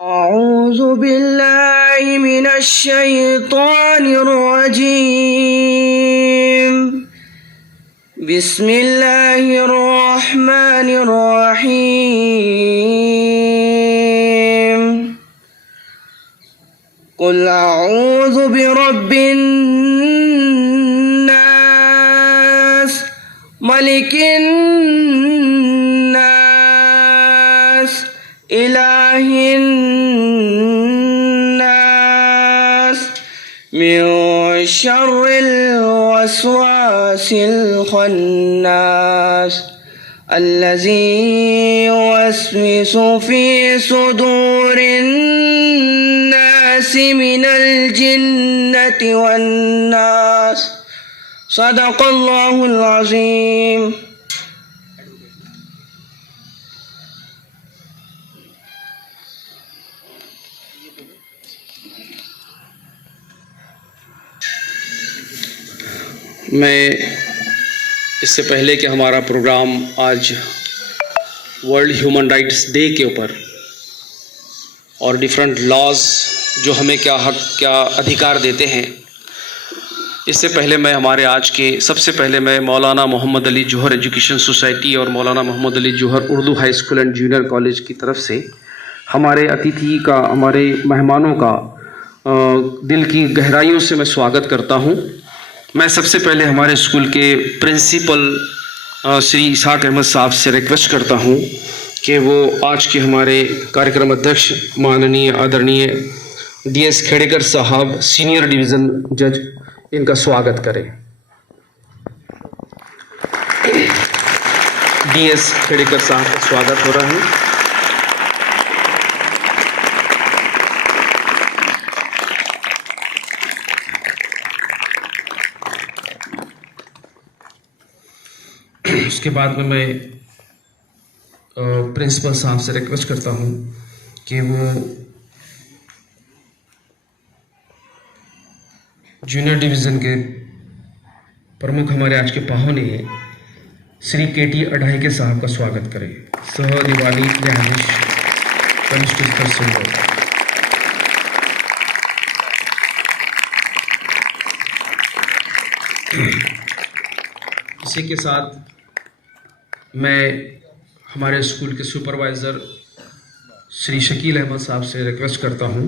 أعوذ بالله من الشيطان الرجيم بسم الله الرحمن الرحيم قل أعوذ برب الناس ملك الناس إله الناس من شر الوسواس الخناس الذي يوسوس في صدور الناس من الجنة والناس صدق الله العظيم। मैं इससे पहले कि हमारा प्रोग्राम आज वर्ल्ड ह्यूमन राइट्स डे के ऊपर और डिफरेंट लॉज जो हमें क्या हक क्या अधिकार देते हैं, इससे पहले मैं हमारे आज के सबसे पहले मैं मौलाना मोहम्मद अली जौहर एजुकेशन सोसाइटी और मौलाना मोहम्मद अली जौहर उर्दू हाई स्कूल एंड जूनियर कॉलेज की तरफ से हमारे अतिथि का, हमारे मेहमानों का दिल की गहराइयों से मैं स्वागत करता हूँ। मैं सबसे पहले हमारे स्कूल के प्रिंसिपल श्री इसाक अहमद साहब से रिक्वेस्ट करता हूं कि वो आज के हमारे कार्यक्रम अध्यक्ष माननीय आदरणीय DS खेड़ेकर साहब सीनियर डिवीज़न जज, इनका स्वागत करें। DS खेड़ेकर साहब का स्वागत हो रहा है। उसके बाद में मैं प्रिंसिपल साहब से रिक्वेस्ट करता हूं कि वो जूनियर डिवीज़न के प्रमुख हमारे आज के पाहुने हैं श्री KT अढ़ाईके साहब का स्वागत करें। सह दिवाली न्यायाधीश कनिष्ठ स्तर सिल्लोड। इसी के साथ मैं हमारे स्कूल के सुपरवाइज़र श्री शकील अहमद साहब से रिक्वेस्ट करता हूं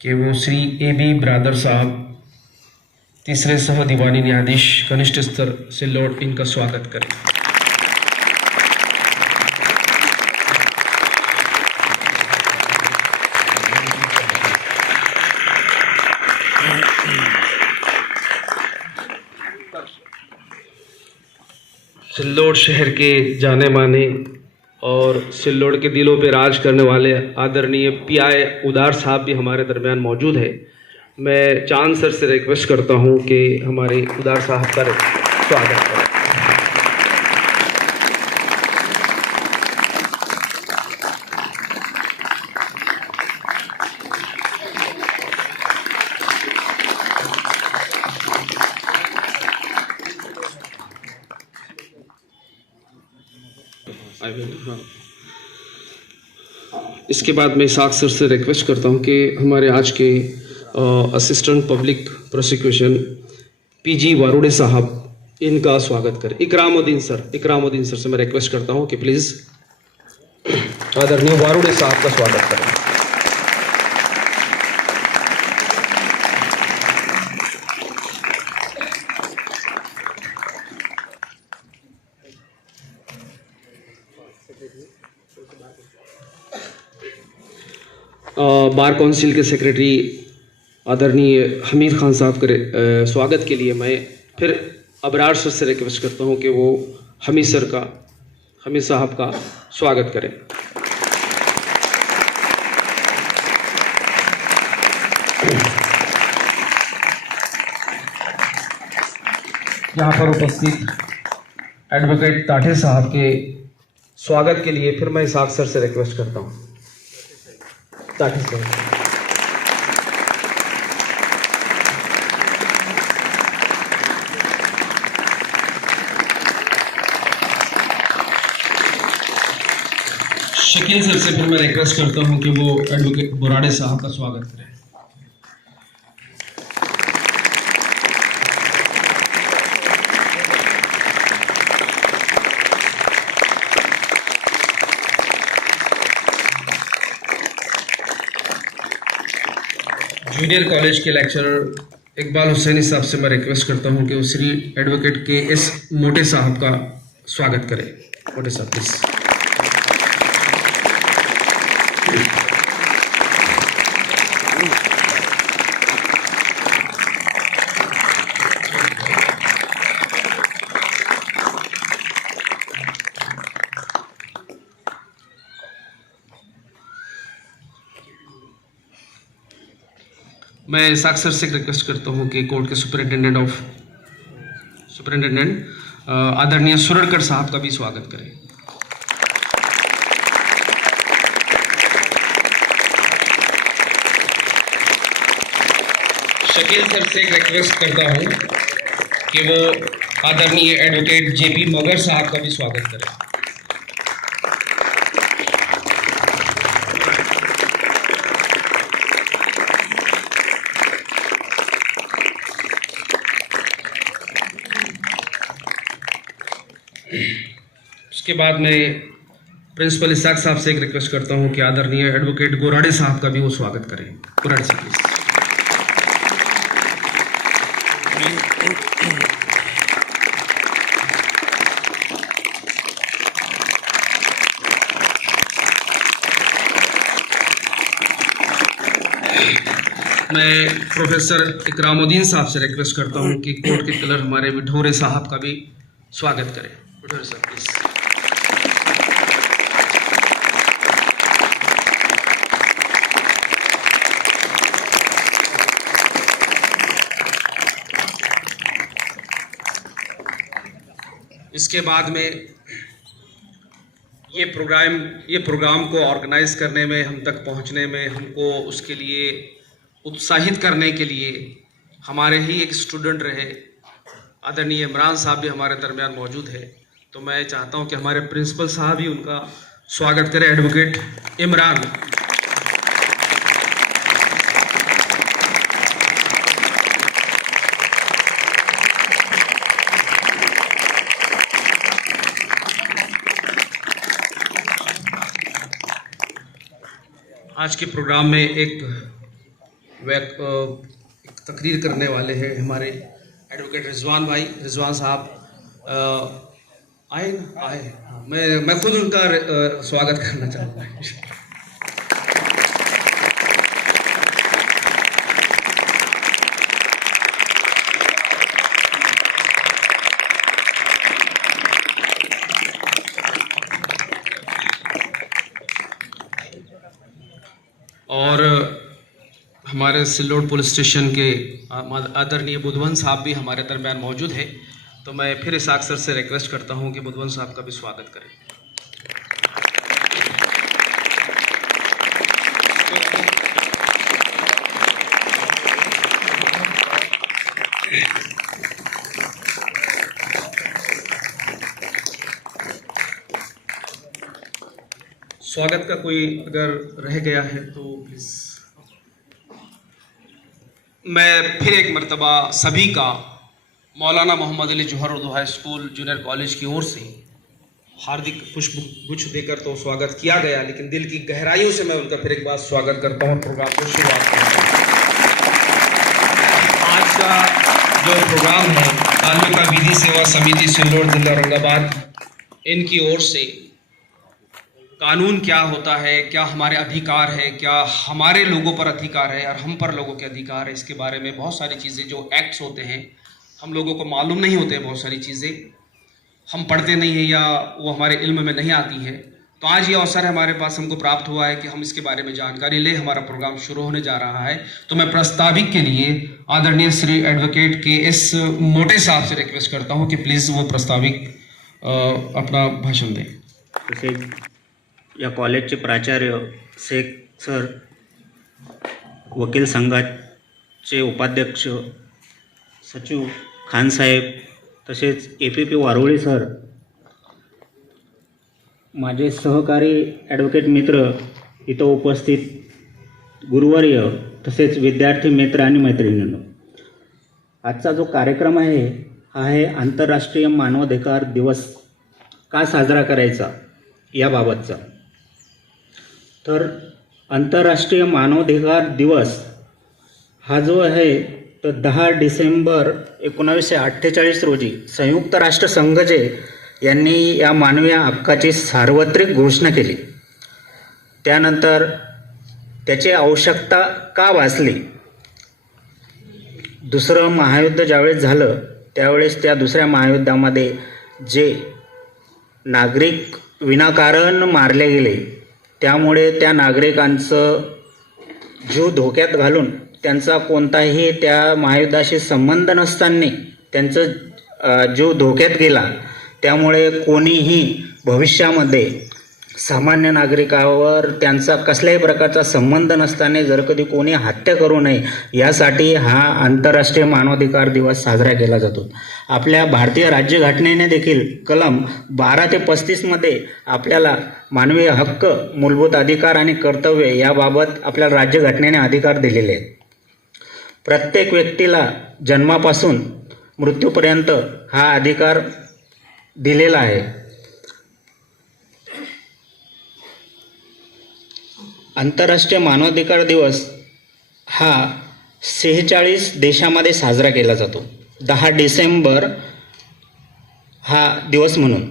कि वो श्री AB ब्रादर साहब तीसरे सह दीवानी न्यायाधीश कनिष्ठ स्तर सिल्लोड, इनका स्वागत करें। सिल्लोड शहर के जाने माने और सिल्लोड के दिलों पे राज करने वाले आदरणीय PI उदार साहब भी हमारे दरमियान मौजूद है। मैं चांद सर से रिक्वेस्ट करता हूं कि हमारे उदार साहब का स्वागत करें। इसके बाद मैं इसाक सर से रिक्वेस्ट करता हूं कि हमारे आज के असिस्टेंट पब्लिक प्रोसिक्यूशन PG वारुड़े साहब, इनका स्वागत करें। इकरामुद्दीन सर से मैं रिक्वेस्ट करता हूं कि प्लीज़ आदरणीय वारुड़े साहब का स्वागत करें। बार काउंसिल के सेक्रेटरी आदरणीय हमीद खान साहब के स्वागत के लिए मैं फिर अबरार सर से रिक्वेस्ट करता हूं कि वो हमीद साहब का स्वागत करें। यहाँ पर उपस्थित एडवोकेट ताठे साहब के स्वागत के लिए फिर मैं इसाक सर से रिक्वेस्ट करता हूँ। ताठे सर। शकील सर से फिर मैं रिक्वेस्ट करता हूं कि वो एडवोकेट बोराड़े साहब का स्वागत करें। जूनियर कॉलेज के लेक्चरर इकबाल हुसैनी साहब से मैं रिक्वेस्ट करता हूं कि वो श्री एडवोकेट के एस मोटे साहब का स्वागत करें। मोटे साहब प्लीज। मैं साक्षर से रिक्वेस्ट करता हूं कि कोर्ट के सुपरिटेंडेंट आदरणीय सुरड़कर साहब का भी स्वागत करें। शकील सर से एक रिक्वेस्ट करता हूं कि वो आदरणीय एडवोकेट जेपी मगर साहब का भी स्वागत करें। उसके बाद मैं प्रिंसिपल इसाक साहब से एक रिक्वेस्ट करता हूं कि आदरणीय एडवोकेट गोराड़े साहब का भी वो स्वागत करें। गोराड़े साहब प्लीज। मैं प्रोफेसर इकरामुद्दीन साहब से रिक्वेस्ट करता हूं कि कोर्ट के कलर हमारे विठोरे साहब का भी स्वागत करें। विठोरे साहब प्लीज। इसके बाद में ये प्रोग्राम को ऑर्गेनाइज करने में, हम तक पहुंचने में, हमको उसके लिए उत्साहित करने के लिए हमारे ही एक स्टूडेंट रहे आदरणीय इमरान साहब भी हमारे दरमियान मौजूद है। तो मैं चाहता हूं कि हमारे प्रिंसिपल साहब भी उनका स्वागत करें। एडवोकेट इमरान। आज के प्रोग्राम में एक तकरीर करने वाले हैं हमारे एडवोकेट रिजवान भाई। रिजवान साहब आए ना? आए। मैं खुद उनका स्वागत करना चाहूँगा। और हमारे सिल्लोड पुलिस स्टेशन के आदरणीय बुधवन साहब भी हमारे दरमियान मौजूद है। तो मैं फिर इसाक सर से रिक्वेस्ट करता हूं कि बुधवन साहब का भी स्वागत करें। स्वागत का कोई अगर रह गया है तो प्लीज। मैं फिर एक मर्तबा सभी का मौलाना मोहम्मद अली जौहर उर्दू हाई स्कूल जूनियर कॉलेज की ओर से हार्दिक पुष्पगुच्छ देकर तो स्वागत किया गया, लेकिन दिल की गहराइयों से मैं उनका फिर एक बार स्वागत करता हूँ। प्रोग्राम को शुरुआत करता हूँ। आज का जो प्रोग्राम है तालुका विधि सेवा समिति सिल्लोड जिला औरंगाबाद, इनकी ओर से कानून क्या होता है, क्या हमारे अधिकार है, क्या हमारे लोगों पर अधिकार है और हम पर लोगों के अधिकार है, इसके बारे में बहुत सारी चीज़ें जो एक्ट्स होते हैं हम लोगों को मालूम नहीं होते। बहुत सारी चीज़ें हम पढ़ते नहीं हैं या वो हमारे इल्म में नहीं आती हैं। तो आज ये अवसर हमारे पास हमको प्राप्त हुआ है कि हम इसके बारे में जानकारी लें। हमारा प्रोग्राम शुरू होने जा रहा है। तो मैं प्रस्ताविक के लिए आदरणीय श्री एडवोकेट के एस मोटे साहब से रिक्वेस्ट करता हूँ कि प्लीज़ वो प्रस्ताविक अपना भाषण दें। तसेच या कॉलेजचे प्राचार्य शेख सर, वकील संघाचे उपाध्यक्ष सचिव खान साहेब, तसेच APP वारोळी सर, माझे सहकारी ॲडव्होकेट मित्र इथं उपस्थित गुरुवर्य तसेच विद्यार्थी मित्र आणि मैत्रिणींनो, आजचा जो कार्यक्रम आहे हा आहे आंतरराष्ट्रीय मानवाधिकार दिवस का साजरा करायचा याबाबतचा. तर आंतरराष्ट्रीय मानवाधिकार दिवस हा जो आहे तो 10 डिसेंबर 1948 रोजी संयुक्त राष्ट्रसंघ जे यांनी या मानवी हक्काची सार्वत्रिक घोषणा केली. त्यानंतर त्याची आवश्यकता का भासली? दुसरं महायुद्ध ज्यावेळेस झालं त्यावेळेस त्या दुसऱ्या महायुद्धामध्ये जे नागरिक विनाकारण मारले गेले, त्यामुळे त्या नागरिकांचं जीव धोक्यात घालून त्यांचा कोणताही त्या महायुद्धाशी संबंध नसताना त्यांचं जीव धोक्यात गेला. त्यामुळे कोणीही भविष्यामध्ये सामान्य नागरिकावर त्यांचा कसल्याही प्रकारचा संबंध नसताना जर कधी कोणी हत्या करू नये यासाठी हा आंतरराष्ट्रीय मानवाधिकार दिवस साजरा केला जातो. आपल्या भारतीय राज्यघटनेने देखील कलम 12 ते 35 मध्ये आपल्याला मानवी हक्क, मूलभूत अधिकार आणि कर्तव्य याबाबत आपल्या राज्यघटनेने अधिकार दिलेले आहेत. प्रत्येक व्यक्तीला जन्मापासून मृत्यूपर्यंत हा अधिकार दिलेला आहे. आंतरराष्ट्रीय मानवाधिकार दिवस हा 46 देशामध्ये साजरा केला जातो. 10 डिसेंबर हा दिवस म्हणून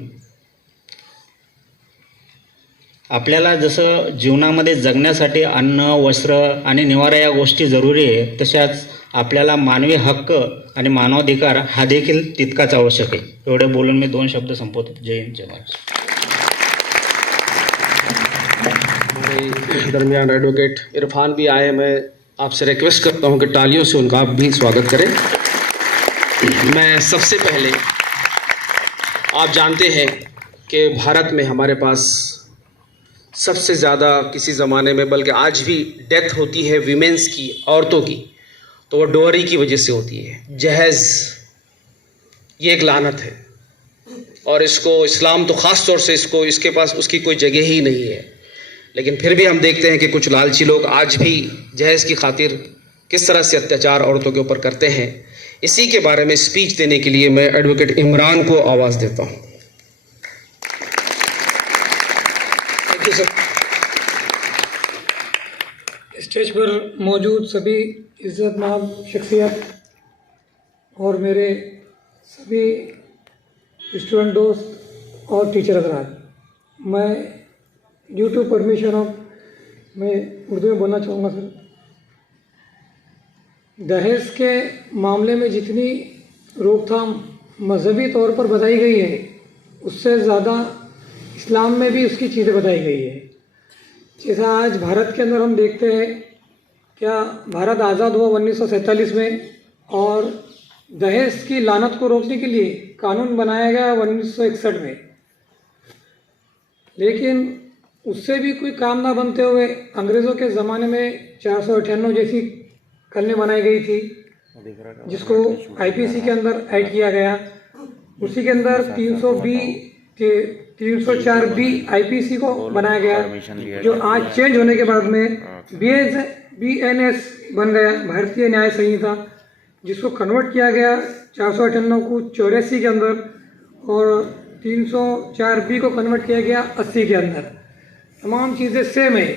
आपल्याला जसं जीवनामध्ये जगण्यासाठी अन्न, वस्त्र आणि निवारा या गोष्टी जरुरी आहे, तशाच आपल्याला मानवी हक्क आणि मानवाधिकार हा देखील तितकाच आवश्यक आहे. एवढे बोलून मी 2 शब्द संपवतो. जय हिंद, जय महाराष्ट्र. हमारे दरमियान एडवोकेट इरफान भी आए. मैं आपसे रिक्वेस्ट करता हूं कि तालियों से उनका आप भी स्वागत करें. मैं सबसे पहले, आप जानते हैं कि भारत में हमारे पास सबसे ज़्यादा किसी ज़माने में, बल्कि आज भी डेथ होती है वीमेंस की, औरतों की, तो वो डोरी की वजह से होती है. जहेज़ ये एक लानत है और इसको इस्लाम तो ख़ास तौर से इसके पास उसकी कोई जगह ही नहीं है. लेकिन फिर भी हम देखते हैं कि कुछ लालची लोग आज भी जहेज़ की खातिर किस तरह से अत्याचार औरतों के ऊपर करते हैं. इसी के बारे में स्पीच देने के लिए मैं एडवोकेट इमरान को आवाज़ देता हूँ. Thank you sir. स्टेज पर मौजूद सभी इज़्ज़तमान शख्सियत और मेरे सभी स्टूडेंट दोस्त और टीचर हज़रात, मैं ड्यू टू परमिशन ऑफ मैं उर्दू में बोलना चाहूँगा सर. दहेज के मामले में जितनी रोकथाम मजहबी तौर पर बताई गई है, उससे ज़्यादा इस्लाम में भी उसकी चीज़ें बताई गई है. जैसा आज भारत के अंदर हम देखते हैं, क्या भारत आज़ाद हुआ 1947 में और दहेज की लानत को रोकने के लिए कानून बनाया गया 1961 में. लेकिन उससे भी कोई काम ना बनते हुए अंग्रेज़ों के ज़माने में 498 जैसी कलमें बनाई गई थी, जिसको आईपीसी के अंदर ऐड किया गया. उसी के अंदर 304 बी आईपीसी को बनाया गया, जो आज चेंज होने के बाद में BNS बन गया, भारतीय न्याय संहिता, जिसको कन्वर्ट किया गया 498 को 84 के अंदर और 304 बी को कन्वर्ट किया गया 80 के अंदर. तमाम चीज़ें सेम है.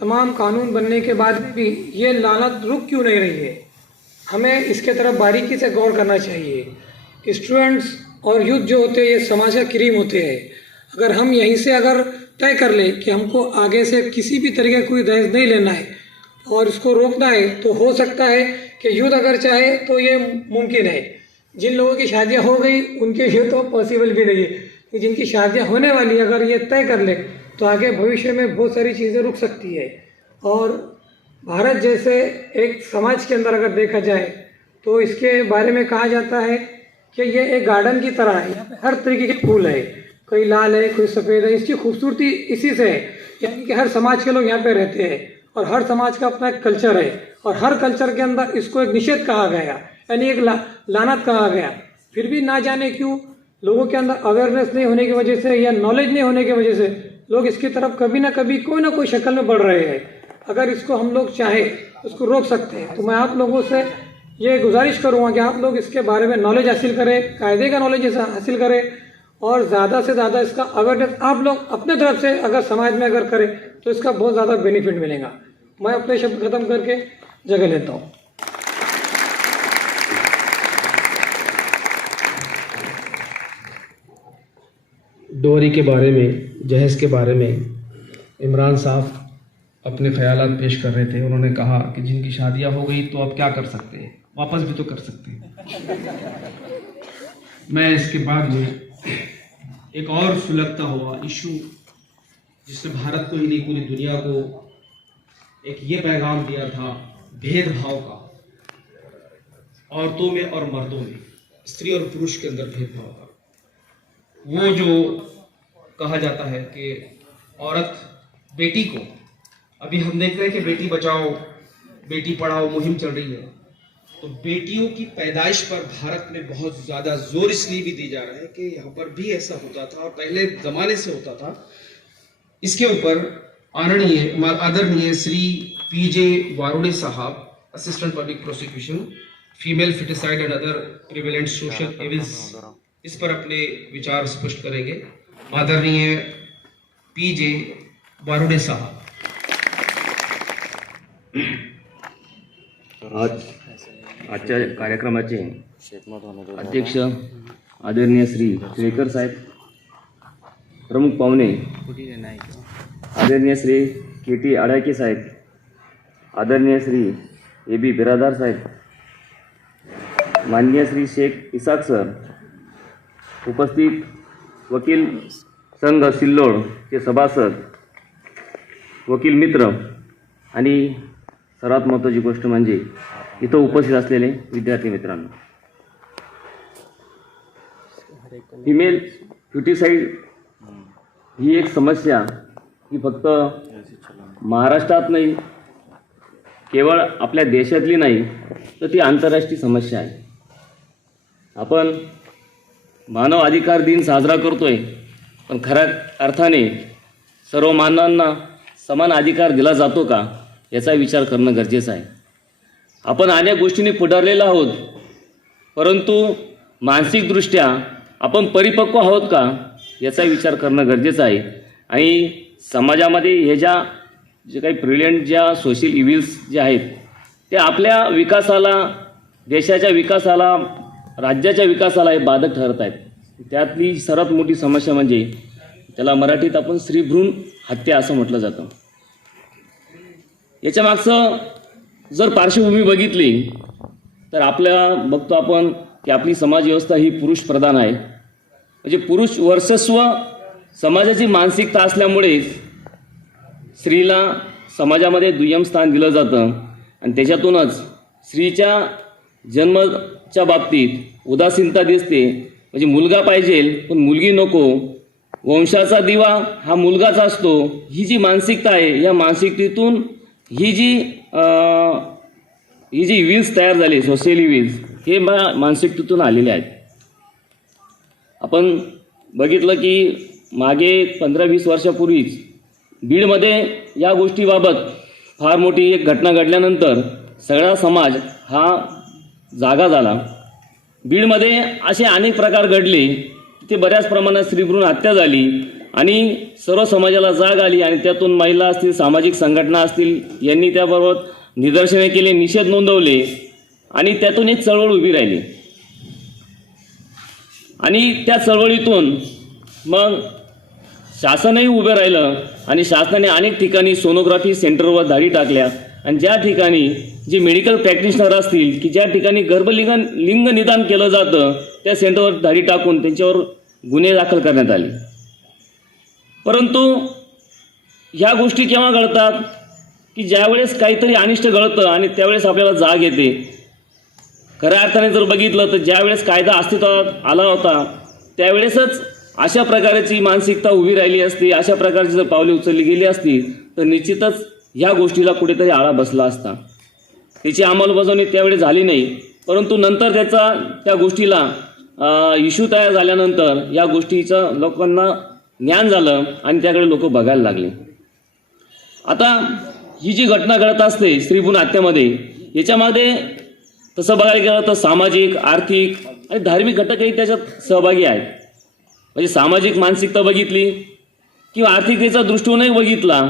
तमाम कानून बनने के बाद भी ये लानत रुक क्यों नहीं रही है? हमें इसके तरफ बारीकी से गौर करना चाहिए. स्टूडेंट्स और यूथ जो होते हैं ये समाज का क्रीम होते हैं. अगर हम यहीं से अगर तय कर लें कि हमको आगे से किसी भी तरीके का कोई दहेज नहीं लेना है और इसको रोकना है, तो हो सकता है कि यूथ अगर चाहे तो ये मुमकिन है. जिन लोगों की शादियाँ हो गई उनके लिए तो पॉसिबल भी नहीं है. जिनकी शादियाँ होने वाली अगर ये तय कर ले तो आगे भविष्य में बहुत सारी चीज़ें रुक सकती है. और भारत जैसे एक समाज के अंदर अगर देखा जाए तो इसके बारे में कहा जाता है कि ये एक गार्डन की तरह है. यहाँ पे हर तरीके के फूल है, कोई लाल है, कोई सफ़ेद है. इसकी खूबसूरती इसी से है, यानी कि हर समाज के लोग यहाँ पे रहते हैं और हर समाज का अपना एक कल्चर है और हर कल्चर के अंदर इसको एक निषेध कहा गया, यानी एक लानत कहा गया. फिर भी ना जाने क्यों लोगों के अंदर अवेयरनेस नहीं होने की वजह से या नॉलेज नहीं होने की वजह से लोग इसकी तरफ कभी ना कभी कोई ना कोई शक्ल में बढ़ रहे हैं। अगर इसको हम लोग चाहें उसको रोक सकते हैं। तो मैं आप लोगों से ये गुजारिश करूँगा कि आप लोग इसके बारे में नॉलेज हासिल करें, कायदे का नॉलेज हासिल करें और ज़्यादा से ज़्यादा इसका अवेयरनेस आप लोग अपने तरफ से अगर समाज में अगर करें तो इसका बहुत ज़्यादा बेनिफिट मिलेगा। मैं अपने शब्द ख़त्म करके जगह लेता हूँ। डोरी के बारे में, जहेज़ के बारे में इमरान साहब अपने ख्यालात पेश कर रहे थे। उन्होंने कहा कि जिनकी शादियां हो गई तो अब क्या कर सकते हैं, वापस भी तो कर सकते हैं। मैं इसके बाद में एक और सुलगता हुआ इशू जिसने भारत को ही नहीं पूरी दुनिया को एक ये पैगाम दिया था भेदभाव का, औरतों में और मर्दों में, स्त्री और पुरुष के अंदर भेदभाव का। वो जो कहा जाता है कि औरत बेटी को, अभी हम देख रहे हैं कि बेटी बचाओ बेटी पढ़ाओ मुहिम चल रही है, तो बेटियों की पैदाइश पर भारत में बहुत ज़्यादा जोर इसलिए भी दी जा रहा है कि यहाँ पर भी ऐसा होता था और पहले ज़माने से होता था। इसके ऊपर आदरणीय श्री पीजे वारुणे साहब, assistant public prosecution, female feticide and other prevalent social evils, इस पर अपने विचार स्पष्ट करेंगे। आदरणीय पीजे वारुणे साहब। आजच्या कार्यक्रमाचे अध्यक्ष आदरणीय श्री शेखर साहेब, प्रमुख पाहुणे आदरणीय श्री के.टी. आडाके साहेब, आदरणीय श्री ए.बी. बिरादार साहेब, माननीय श्री शेख इसाक सर, उपस्थित वकील संघ सिल्लोडचे सभासद, वकील मित्र आणि सर्वात महत्त्वाची गोष्ट म्हणजे इथं उपस्थित असलेले विद्यार्थी मित्रांनो, फिमेल फ्युटिसाइड ही एक समस्या ही फक्त महाराष्ट्रात नाही, केवळ आपल्या देशातली नाही, तर ती आंतरराष्ट्रीय समस्या आहे. आपण मानव अधिकार दिन साजरा करतोय, पण खऱ्या अर्थाने सर्व मानवांना समान अधिकार दिला जातो का याचा विचार करणं गरजेचं आहे. आपण अनेक गोष्टींनी पुढारलेलो आहोत, परंतु मानसिकदृष्ट्या आपण परिपक्व आहोत का याचा विचार करणं गरजेचं आहे. आणि समाजामध्ये हे जे काही प्रिव्हेलेंट ज्या सोशल इव्हिल्स जे आहेत ते आपल्या विकासाला, देशाच्या विकासाला, राज्याच्या विकासाला हे बाधक ठरत आहेत. त्यातली सर्वात मोठी समस्या म्हणजे त्याला मराठीत आपण स्त्रीभ्रूण हत्या असं म्हटलं जातं. याच्या मागचं जर पार्श्वभूमी बघितली तर आपल्या बघतो आपण की आपली समाज व्यवस्था ही पुरुष प्रधान आहे. म्हणजे पुरुष वर्चस्व समाजाची मानसिकता असल्यामुळे स्त्रीला समाजामध्ये दुय्यम स्थान दिलं जातं आणि त्याच्यातूनच स्त्रीच्या जन्माच्या बाबतीत उदासीनता दिसते. म्हणजे मुलगा पाहिजे पण मुलगी नको, वंशाचा दिवा हा मुलगाच असतो, ही जी मानसिकता आहे, या मानसिकतेतून ही जी इव्हिल्स तयार झाली, सोशल इव्हिल्स, हे मानसिकतेतून आलेले आहेत. आपण बघितलं की मागे 15-20 वर्षापूर्वीच बीडमध्ये या गोष्टीबाबत फार मोठी एक घटना घडल्यानंतर सगळा समाज हा जागा झाला. बीडमध्ये असे अनेक प्रकार घडले, तिथे बऱ्याच प्रमाणात स्त्रीभ्रूण हत्या झाली आणि सर्व समाजाला जाग आली आणि त्यातून महिला असतील, सामाजिक संघटना असतील, यांनी त्याबरोबर निदर्शने केले, निषेध नोंदवले आणि त्यातून एक चळवळ उभी राहिली. आणि त्या चळवळीतून मग शासनही उभं राहिलं आणि शासनाने अनेक ठिकाणी सोनोग्राफी सेंटरवर धाडी टाकल्या आणि ज्या ठिकाणी जे मेडिकल प्रॅक्टिशनर असतील की ज्या ठिकाणी लिंग निदान केलं जातं त्या सेंटरवर धाडी टाकून त्यांच्यावर गुन्हे दाखल करण्यात आले. परंतु ह्या गोष्टी केव्हा घडतात की ज्यावेळेस काहीतरी अनिष्ट घडतं आणि त्यावेळेस आपल्याला जाग येते. खऱ्या अर्थाने जर बघितलं तर ज्यावेळेस कायदा अस्तित्वात आला होता त्यावेळेसच अशा प्रकारची मानसिकता उभी राहिली असती, अशा प्रकारची जर पावले उचलली गेली असती तर निश्चितच ह्या गोष्टीला कुठेतरी आळा बसला असता. त्याची अंमलबजावणी त्यावेळी झाली नाही, परंतु नंतर त्या गोष्टीला इश्यू तयार झाल्यानंतर या गोष्टीचं लोकांना ज्ञान झालं आणि त्याकडे लोक बघायला लागले. आता ही जी घटना घडत असते स्त्री भ्रूण हत्येमध्ये, याच्यामध्ये तसं बघायला गेलं तर सामाजिक, आर्थिक आणि धार्मिक घटकही त्याच्यात सहभागी आहेत. म्हणजे सामाजिक मानसिकता बघितली किंवा आर्थिकतेचा दृष्टिकोनही बघितला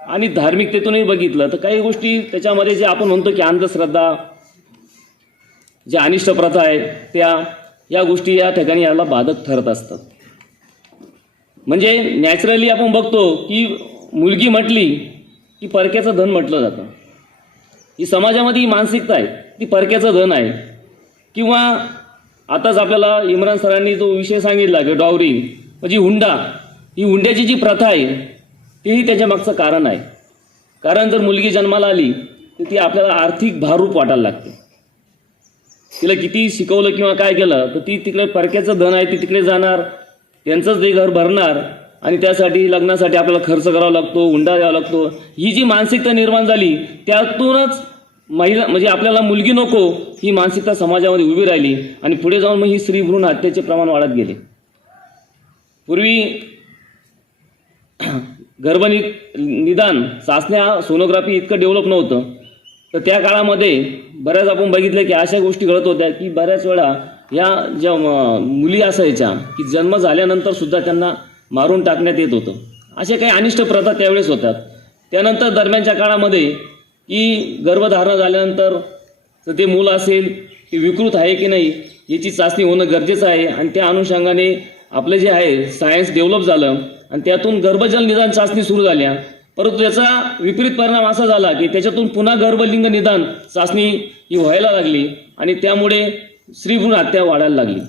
आणि धार्मिकतेतूनही बघितलं तर काही गोष्टी त्याच्यामध्ये जे आपण म्हणतो की अंधश्रद्धा, ज्या अनिष्ट प्रथा आहेत या गोष्टी या ठिकाणी याला बाधक ठरत असतात. म्हणजे नॅचरली आपण बघतो की मुलगी म्हटली की परक्याचं धन म्हटलं जातं. ही समाजामध्ये ही मानसिकता आहे, ती परक्याचं धन आहे. किंवा आताच आपल्याला इम्रान सरांनी जो विषय सांगितला की डॉवरी म्हणजे हुंडा, ही हुंड्याची जी प्रथा आहे तेही त्याच्या मागचं कारण आहे. कारण जर मुलगी जन्माला आली तर ती आपल्याला आर्थिक भाररूप वाटायला लागते. तिला किती शिकवलं किंवा काय केलं तर ती तिकडे परक्याचं धन आहे, ती तिकडे जाणार, त्यांचंच ते घर भरणार आणि त्यासाठी लग्नासाठी आपल्याला खर्च करावा लागतो, हुंडा द्यावा लागतो. ही जी मानसिकता निर्माण झाली त्यातूनच महिला म्हणजे आपल्याला मुलगी नको ही मानसिकता समाजामध्ये उभी राहिली आणि पुढे जाऊन मग ही स्त्री भ्रूण हत्येचे प्रमाण वाढत गेले. पूर्वी गर्भनिदान चाचण्या, सोनोग्राफी इतकं डेव्हलप नव्हतं. तर त्या काळामध्ये बऱ्याच आपण बघितलं की अशा गोष्टी घडत होत्या की बऱ्याच वेळा या ज्या मुली असायच्या की जन्म झाल्यानंतर सुद्धा त्यांना मारून टाकण्यात येत होतं. अशा काही अनिष्ट प्रथा त्यावेळेस होतात. त्यानंतर दरम्यानच्या काळामध्ये की गर्भधारण झाल्यानंतर तर ते मूल असेल की विकृत आहे की नाही याची चाचणी होणं गरजेचं आहे. आणि त्या अनुषंगाने आपलं जे आहे सायन्स डेव्हलप झालं आणि त्यातून गर्भजल निदान चाचणी सुरू झाल्या. परंतु त्याचा विपरीत परिणाम असा झाला की त्याच्यातून पुन्हा गर्भलिंग निदान चाचणी ही व्हायला लागली आणि त्यामुळे स्त्री भ्रूण हत्या वाढायला लागली.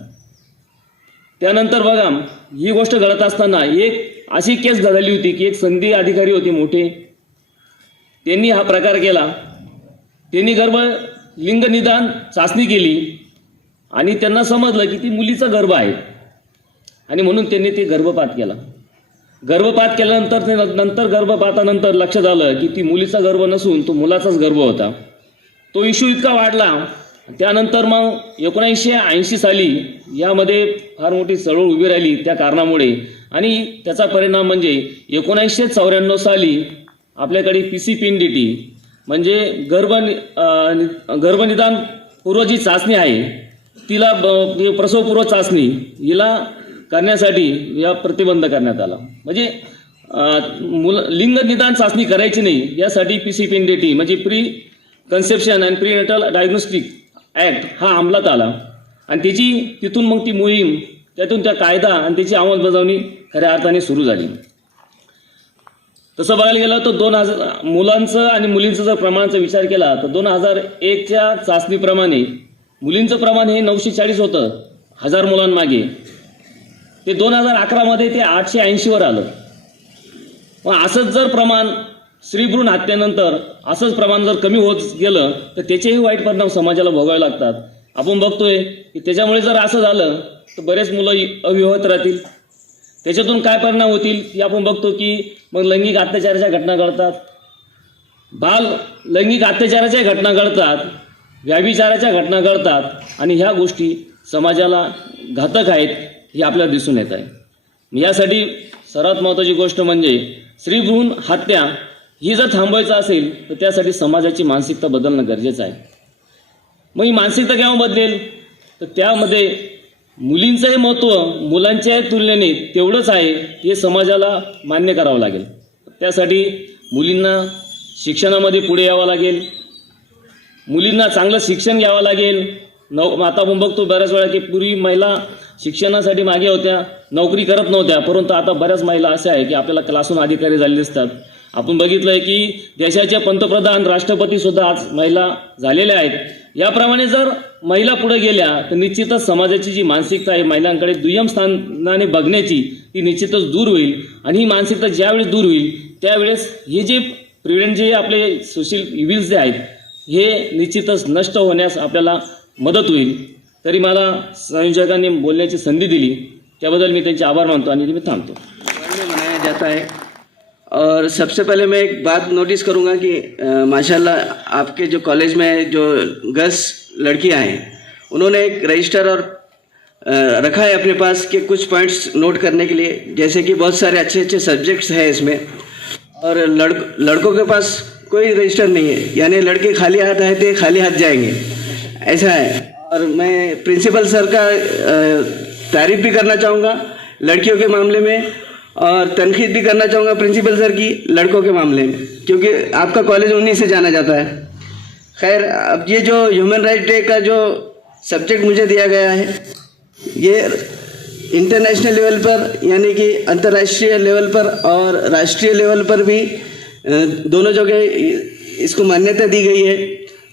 त्यानंतर बघा ही गोष्ट घडत असताना एक अशी केस घडली होती की एक संधी अधिकारी होते मोठे, त्यांनी हा प्रकार केला. त्यांनी गर्भलिंग निदान चाचणी केली आणि त्यांना समजलं की ती मुलीचा गर्भ आहे आणि म्हणून त्यांनी ते गर्भपात केला. गर्भपात केल्यानंतर गर्भपातानंतर लक्षात आलं की ती मुलीचा गर्भ नसून तो मुलाचाच गर्भ होता. तो इश्यू इतका वाढला. त्यानंतर मग 1980 साली यामध्ये फार मोठी चळवळ उभी राहिली त्या कारणामुळे आणि त्याचा परिणाम म्हणजे 1994 साली आपल्याकडे PCPNDT म्हणजे गर्भनिदान पूर्व जी चाचणी आहे तिला प्रसवपूर्व चाचणी हिला करण्यासाठी या प्रतिबंध करण्यात आला. म्हणजे लिंग निदान चाचणी करायची नाही यासाठी PCPNDT म्हणजे pre conception and prenatal diagnostic act हा अंमलात आला आणि तिथून मग ती मोहीम, त्यातून त्या कायदा आणि त्याची अंमलबजावणी खऱ्या अर्थाने सुरू झाली. तसं बघायला गेलं तर 2000 मुलांचं आणि मुलींचं जर प्रमाणाचा विचार केला तर 2001च्या चाचणीप्रमाणे मुलींचं प्रमाण हे 940 होतं 1000 मुलांमागे. ते 2011मध्ये ते 880वर आलं. मग असंच जर प्रमाण स्त्री भ्रूण हत्येनंतर असंच प्रमाण जर कमी होत गेलं तर त्याचेही वाईट परिणाम समाजाला भोगावे लागतात. आपण बघतोय की त्याच्यामुळे जर असं झालं तर बरेच मुलं अविवाहित राहतील. त्याच्यातून काय परिणाम होतील की आपण बघतो की मग लैंगिक अत्याचाराच्या घटना घडतात, बाल लैंगिक अत्याचाराच्या घटना घडतात, व्याभिचाराच्या घटना घडतात आणि ह्या गोष्टी समाजाला घातक आहेत हे आपल्याला दिसून येत आहे. यासाठी सर्वात महत्त्वाची गोष्ट म्हणजे स्त्री भ्रूण हत्या ही जर थांबवायचं असेल तर त्यासाठी समाजाची मानसिकता बदलणं गरजेचं आहे. मग ही मानसिकता केव्हा बदलेल तर त्यामध्ये मुलींचंही महत्त्व मुलांच्या तुलनेने तेवढंच आहे हे समाजाला मान्य करावं लागेल. त्यासाठी मुलींना शिक्षणामध्ये पुढे यावं लागेल, मुलींना चांगलं शिक्षण घ्यावं लागेल. आता आपण बघतो बऱ्याच वेळा की पूर्वी महिला शिक्षणासाठी मागे होत्या, नोकरी करत नव्हत्या, परंतु आता बऱ्याच महिला अशा आहे की आपल्याला क्लासरूम अधिकारी झालेले दिसतात. आपण बघितलं आहे की देशाचे पंतप्रधान, राष्ट्रपतीसुद्धा आज महिला झालेल्या आहेत. याप्रमाणे जर महिला पुढे गेल्या तर निश्चितच समाजाची जी मानसिकता आहे महिलांकडे दुय्यम स्थानाने बघण्याची ती निश्चितच दूर होईल. आणि ही मानसिकता ज्यावेळेस दूर होईल त्यावेळेस हे जे प्रिव्हेंट जे आपले सोशल इव्हिल्स जे आहेत हे निश्चितच नष्ट होण्यास आपल्याला मदत होईल. तरी मला संयोजकांनी बोलण्याची संधी दिली त्याबद्दल मी त्यांचे आभार मानतो आणि मी थांबतो. मनाया जाता है और सबसे पहले मैं एक बात नोटिस करूंगा कि माशाल्लाह आपके जो कॉलेज में जो गर्ल्स लड़कियां हैं उन्होंने एक रजिस्टर और रखा है अपने पास कि कुछ पॉइंट्स नोट करने के लिए, जैसे कि बहुत सारे अच्छे अच्छे सब्जेक्ट्स हैं इसमें, और लड़कों के पास कोई रजिस्टर नहीं है, यानी लड़के खाली हाथ आए थे खाली हाथ जाएंगे, ऐसा है। और मैं प्रिंसिपल सर का तारीफ भी करना चाहूँगा लड़कियों के मामले में, और तनकीद भी करना चाहूँगा प्रिंसिपल सर की लड़कों के मामले में, क्योंकि आपका कॉलेज उन्हीं से जाना जाता है। खैर, अब ये जो ह्यूमन राइट डे का जो सब्जेक्ट मुझे दिया गया है, ये इंटरनेशनल लेवल पर यानी कि अंतर्राष्ट्रीय लेवल पर और राष्ट्रीय लेवल पर भी दोनों जगह इसको मान्यता दी गई है।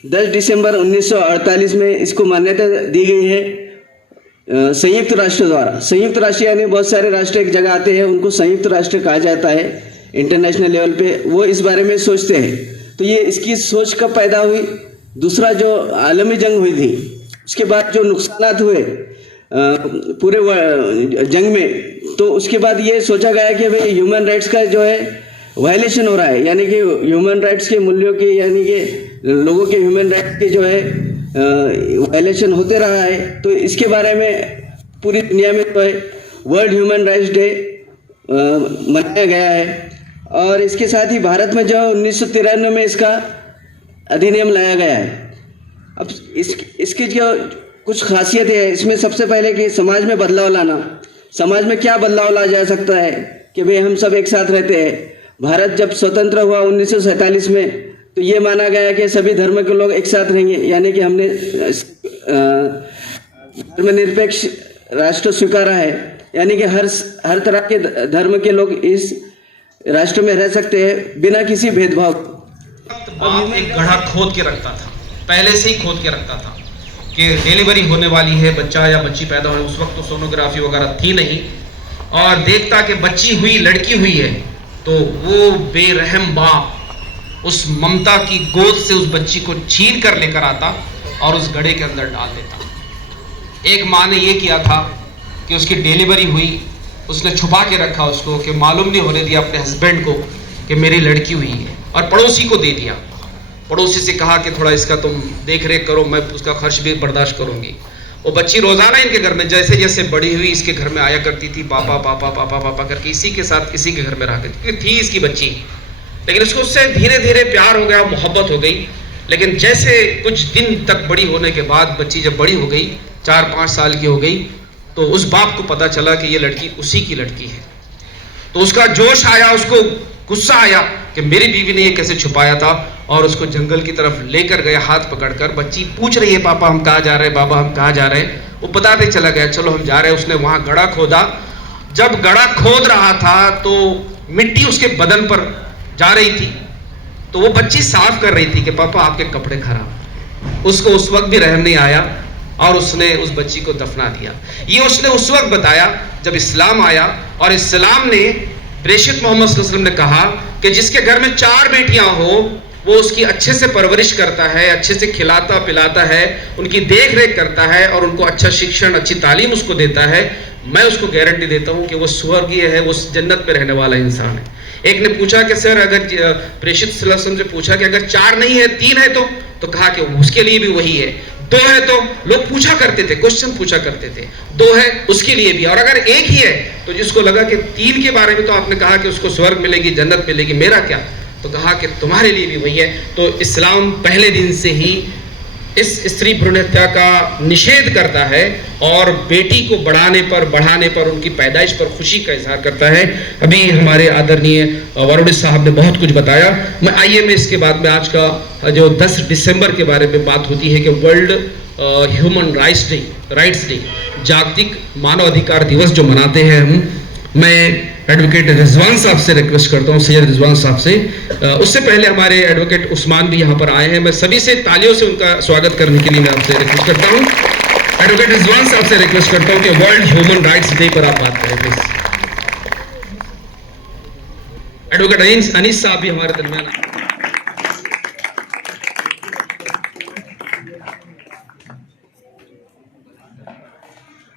10 दिसंबर 1948 में इसको मान्यता दी गई है संयुक्त राष्ट्र द्वारा। संयुक्त राष्ट्र यानी बहुत सारे राष्ट्र एक जगह आते हैं, उनको संयुक्त राष्ट्र कहा जाता है इंटरनेशनल लेवल पे, वो इस बारे में सोचते हैं। तो ये इसकी सोच कब पैदा हुई? दूसरा जो आलमी जंग हुई थी, उसके बाद जो नुकसानात हुए पूरे जंग में, तो उसके बाद ये सोचा गया कि भाई ह्यूमन राइट्स का जो है वायलेशन हो रहा है, यानी कि ह्यूमन राइट्स के मूल्यों के, यानी कि लोगों के ह्यूमन राइट्स के जो है वायलेशन होते रहा है। तो इसके बारे में पूरी दुनिया में जो है वर्ल्ड ह्यूमन राइट्स डे मनाया गया है। और इसके साथ ही भारत में जो 1993 में इसका अधिनियम लाया गया है। अब इसकी जो कुछ खासियतें हैं, इसमें सबसे पहले कि समाज में बदलाव लाना। समाज में क्या बदलाव लाया जा सकता है कि भाई हम सब एक साथ रहते हैं। भारत जब स्वतंत्र हुआ 1947 में, तो ये माना गया कि सभी धर्म के लोग एक साथ रहेंगे, यानी कि हमने धर्मनिरपेक्ष राष्ट्र स्वीकारा है, यानी कि हर तरह के धर्म के लोग इस राष्ट्र में रह सकते हैं बिना किसी भेदभाव। बाप एक गड्ढा खोद के रखता था, पहले से ही खोद के रखता था कि डिलीवरी होने वाली है, बच्चा या बच्ची पैदा हो। उस वक्त तो सोनोग्राफी वगैरह थी नहीं, और देखता कि बच्ची हुई, लड़की हुई है, तो वो बेरहम बाप उस ममता की गोद से उस बच्ची को छीन कर लेकर आता और उस गड्ढे के अंदर डाल देता। एक माँ ने ये किया था कि उसकी डिलीवरी हुई, उसने छुपा के रखा उसको, कि मालूम नहीं होने दिया अपने हस्बैंड को कि मेरी लड़की हुई है, और पड़ोसी को दे दिया। पड़ोसी से कहा कि थोड़ा इसका तुम देख रेख करो, मैं उसका खर्च भी बर्दाश्त करूंगी। वो बच्ची रोजाना इनके घर में जैसे जैसे बड़ी हुई इसके घर में आया करती थी, पापा पापा पापा पापा करके, इसी के साथ इसी के घर में रह करती थी इसकी बच्ची। लेकिन उसको उससे धीरे धीरे प्यार हो गया, मोहब्बत हो गई। लेकिन जैसे कुछ दिन तक बड़ी होने के बाद बच्ची जब बड़ी हो गई, 4-5 साल की हो गई, तो उस बाप को पता चला कि ये लड़की उसी की लड़की है। तो उसका जोश आया, उसको गुस्सा आया कि मेरी बीवी ने ये कैसे छुपाया था, और उसको जंगल की तरफ लेकर गया हाथ पकड़कर। बच्ची पूछ रही है, पापा हम कहाँ जा रहे हैं, बाबा हम कहाँ जा रहे हैं। वो बताते चला गया, चलो हम जा रहे हैं। उसने वहां गड्ढा खोदा। जब गड्ढा खोद रहा था तो मिट्टी उसके बदन पर जा रही थी, तो वो बच्ची साफ कर रही थी कि पापा आपके कपड़े खराब। उसको उस वक्त भी रहम नहीं आया और उसने उस बच्ची को दफना दिया। ये उसने उस वक्त बताया जब इस्लाम आया, और इस्लाम ने प्रेषित मोहम्मद सल्लल्लाहु अलैहि वसल्लम ने कहा कि जिसके घर में 4 बेटियां हो, वो उसकी अच्छे से परवरिश करता है, अच्छे से खिलाता पिलाता है, उनकी देख रेख करता है, और उनको अच्छा शिक्षण, अच्छी तालीम उसको देता है। मैं उसको गारंटी देता हूँ कि वो स्वर्गीय है, वो जन्नत पे रहने वाला इंसान है। एक ने पूछा कि सर, अगर प्रेषित सल्लल्लाहु अलैहि वसल्लम से पूछा कि अगर 4 नहीं है 3 है, तो कहा कि उसके लिए भी वही है। 2 है तो लोग पूछा करते थे, क्वेश्चन पूछा करते थे, 2 है उसके लिए भी। और अगर 1 ही है तो जिसको लगा कि 3 के बारे में तो आपने कहा कि उसको स्वर्ग मिलेगी, जन्नत मिलेगी, मेरा क्या, तो कहा कि तुम्हारे लिए भी वही है। तो इस्लाम पहले दिन से ही इस स्त्री भ्रूण हत्या का निषेध करता है, और बेटी को बढ़ाने पर उनकी पैदाइश पर खुशी का इजहार करता है। अभी हमारे आदरणीय वरुण साहब ने बहुत कुछ बताया। मैं इसके बाद में आज का जो 10 दिसंबर के बारे में बात होती है कि वर्ल्ड ह्यूमन राइट्स डे, जागतिक मानव अधिकार दिवस जो मनाते हैं हम, मैं एडवोकेट रिजवान साहब से रिक्वेस्ट करता हूं, सैयद रिजवान साहब से। उससे पहले हमारे एडवोकेट उस्मान भी यहां पर आए हैं, मैं सभी से तालियों से उनका स्वागत करने के लिए मैं आपसे रिक्वेस्ट करता हूं। एडवोकेट रिजवान साहब से रिक्वेस्ट करता हूं कि वर्ल्ड ह्यूमन राइट्स डे पर आप बात करें प्लीज। एडवोकेट अनीस साहब भी हमारे दरमियान आए।